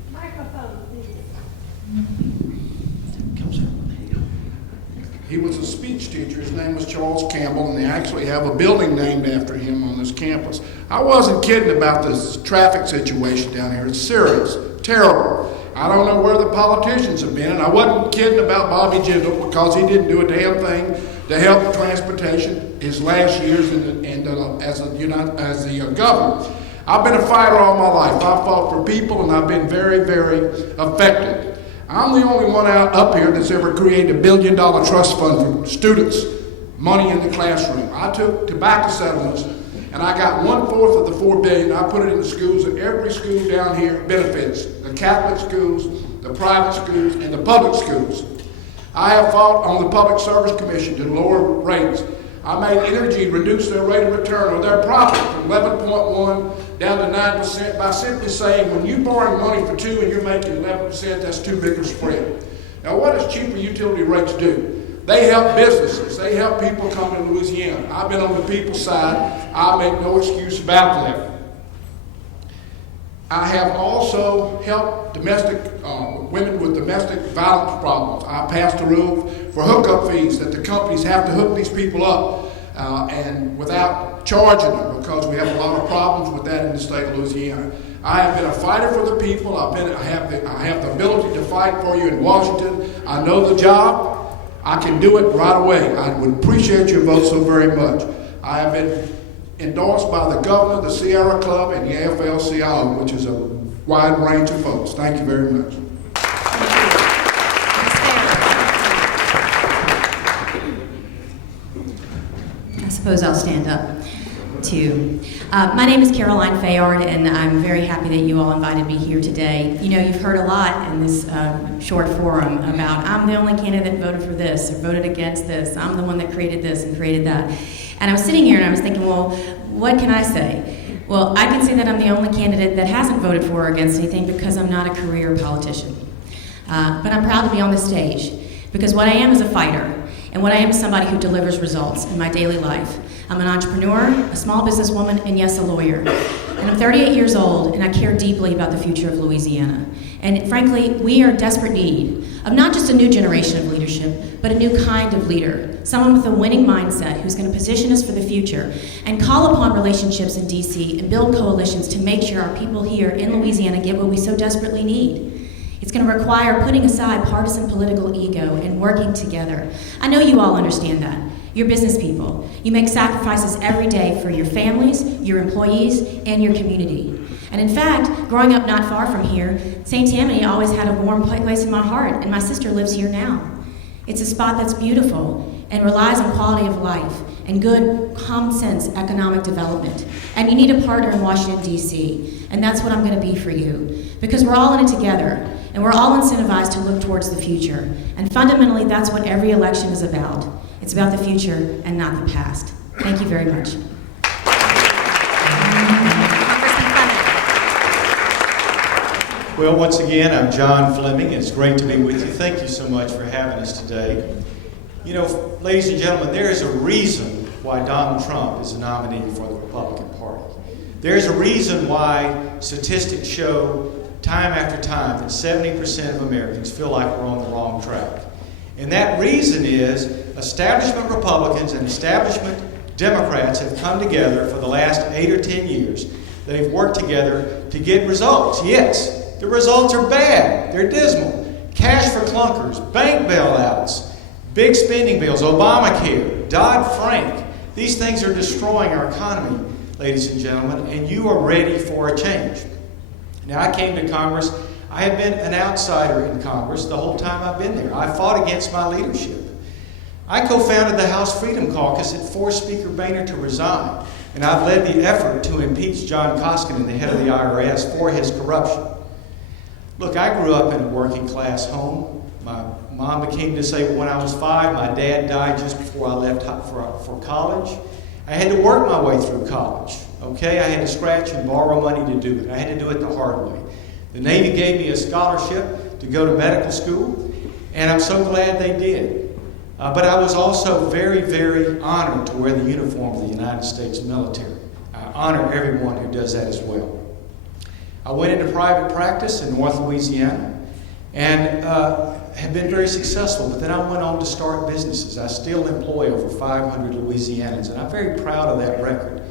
He was a speech teacher. His name was Charles Campbell, and they actually have a building named after him on this campus. I wasn't kidding about this traffic situation down here. It's serious, terrible. I don't know where the politicians have been, and I wasn't kidding about Bobby Jindal because he didn't do a damn thing to help transportation his last years as the governor. I've been a fighter all my life. I've fought for people, and I've been very, very effective. I'm the only one up here that's ever created $1 billion trust fund for students, money in the classroom. I took tobacco settlements, and I got 1/4 of the $4 billion. I put it in the schools, and every school down here benefits. The Catholic schools, the private schools, and the public schools. I have fought on the Public Service Commission to lower rates. I made energy reduce their rate of return on their profit from 11.1 down to 9% by simply saying, when you borrow money for 2 and you're making 11%, that's too big a spread. Now, what does cheaper utility rates do? They help businesses. They help people come to Louisiana. I've been on the people's side. I make no excuse about that. I have also helped women with domestic violence problems. I passed a rule for hookup fees that the companies have to hook these people up and without charging them, because we have a lot of problems with that in the state of Louisiana. I have been a fighter for the people. I have the ability to fight for you in Washington. I know the job. I can do it right away. I would appreciate your vote so very much. I have been endorsed by the governor, the Sierra Club, and the AFL-CIO, which is a wide range of folks. Thank you very much. I suppose I'll stand up too. My name is Caroline Fayard, and I'm very happy that you all invited me here today. You know, you've heard a lot in this short forum about I'm the only candidate that voted for this or voted against this. I'm the one that created this and created that. And I was sitting here and I was thinking, well, what can I say? Well, I can say that I'm the only candidate that hasn't voted for or against anything because I'm not a career politician. But I'm proud to be on this stage because what I am is a fighter. And what I am is somebody who delivers results in my daily life. I'm an entrepreneur, a small businesswoman, and yes, a lawyer. And I'm 38 years old, and I care deeply about the future of Louisiana. And frankly, we are in desperate need of not just a new generation of leadership, but a new kind of leader. Someone with a winning mindset who's going to position us for the future and call upon relationships in D.C. and build coalitions to make sure our people here in Louisiana get what we so desperately need. It's going to require putting aside partisan political ego and working together. I know you all understand that. You're business people. You make sacrifices every day for your families, your employees, and your community. And in fact, growing up not far from here, St. Tammany always had a warm place in my heart, and my sister lives here now. It's a spot that's beautiful and relies on quality of life and good, common sense economic development. And you need a partner in Washington, D.C., and that's what I'm going to be for you. Because we're all in it together, and we're all incentivized to look towards the future. And fundamentally, that's what every election is about. It's about the future and not the past. Thank you very much. Well, once again, I'm John Fleming. It's great to be with you. Thank you so much for having us today. You know, ladies and gentlemen, there is a reason why Donald Trump is the nominee for the Republican Party. There's a reason why statistics show time after time that 70% of Americans feel like we're on the wrong track. And that reason is establishment Republicans and establishment Democrats have come together for the last 8 or 10 years. They've worked together to get results. Yes, the results are bad. They're dismal. Cash for clunkers, bank bailouts, big spending bills, Obamacare, Dodd-Frank. These things are destroying our economy, ladies and gentlemen, and you are ready for a change. Now, I came to Congress. I have been an outsider in Congress the whole time I've been there. I fought against my leadership. I co-founded the House Freedom Caucus that forced Speaker Boehner to resign, and I've led the effort to impeach John Koskinen, the head of the IRS, for his corruption. Look, I grew up in a working-class home. My mom became disabled when I was 5. My dad died just before I left for college. I had to work my way through college. Okay, I had to scratch and borrow money to do it. I had to do it the hard way. The Navy gave me a scholarship to go to medical school, and I'm so glad they did. But I was also very, very honored to wear the uniform of the United States military. I honor everyone who does that as well. I went into private practice in North Louisiana and have been very successful, but then I went on to start businesses. I still employ over 500 Louisianans, and I'm very proud of that record.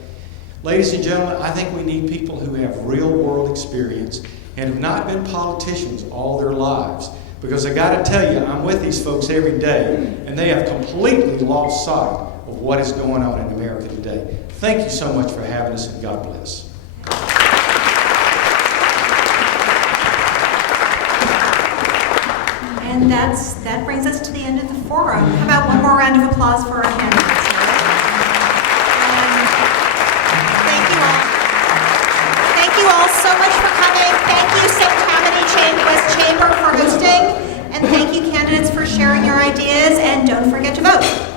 Ladies and gentlemen, I think we need people who have real-world experience and have not been politicians all their lives. Because I got to tell you, I'm with these folks every day, and they have completely lost sight of what is going on in America today. Thank you so much for having us, and God bless. And that brings us to the end of the forum. How about one more round of applause for our candidates? Thank you all. Thank you all so much for coming. Thank you, St. Tammany West Chamber, for hosting. And thank you, candidates, for sharing your ideas. And don't forget to vote.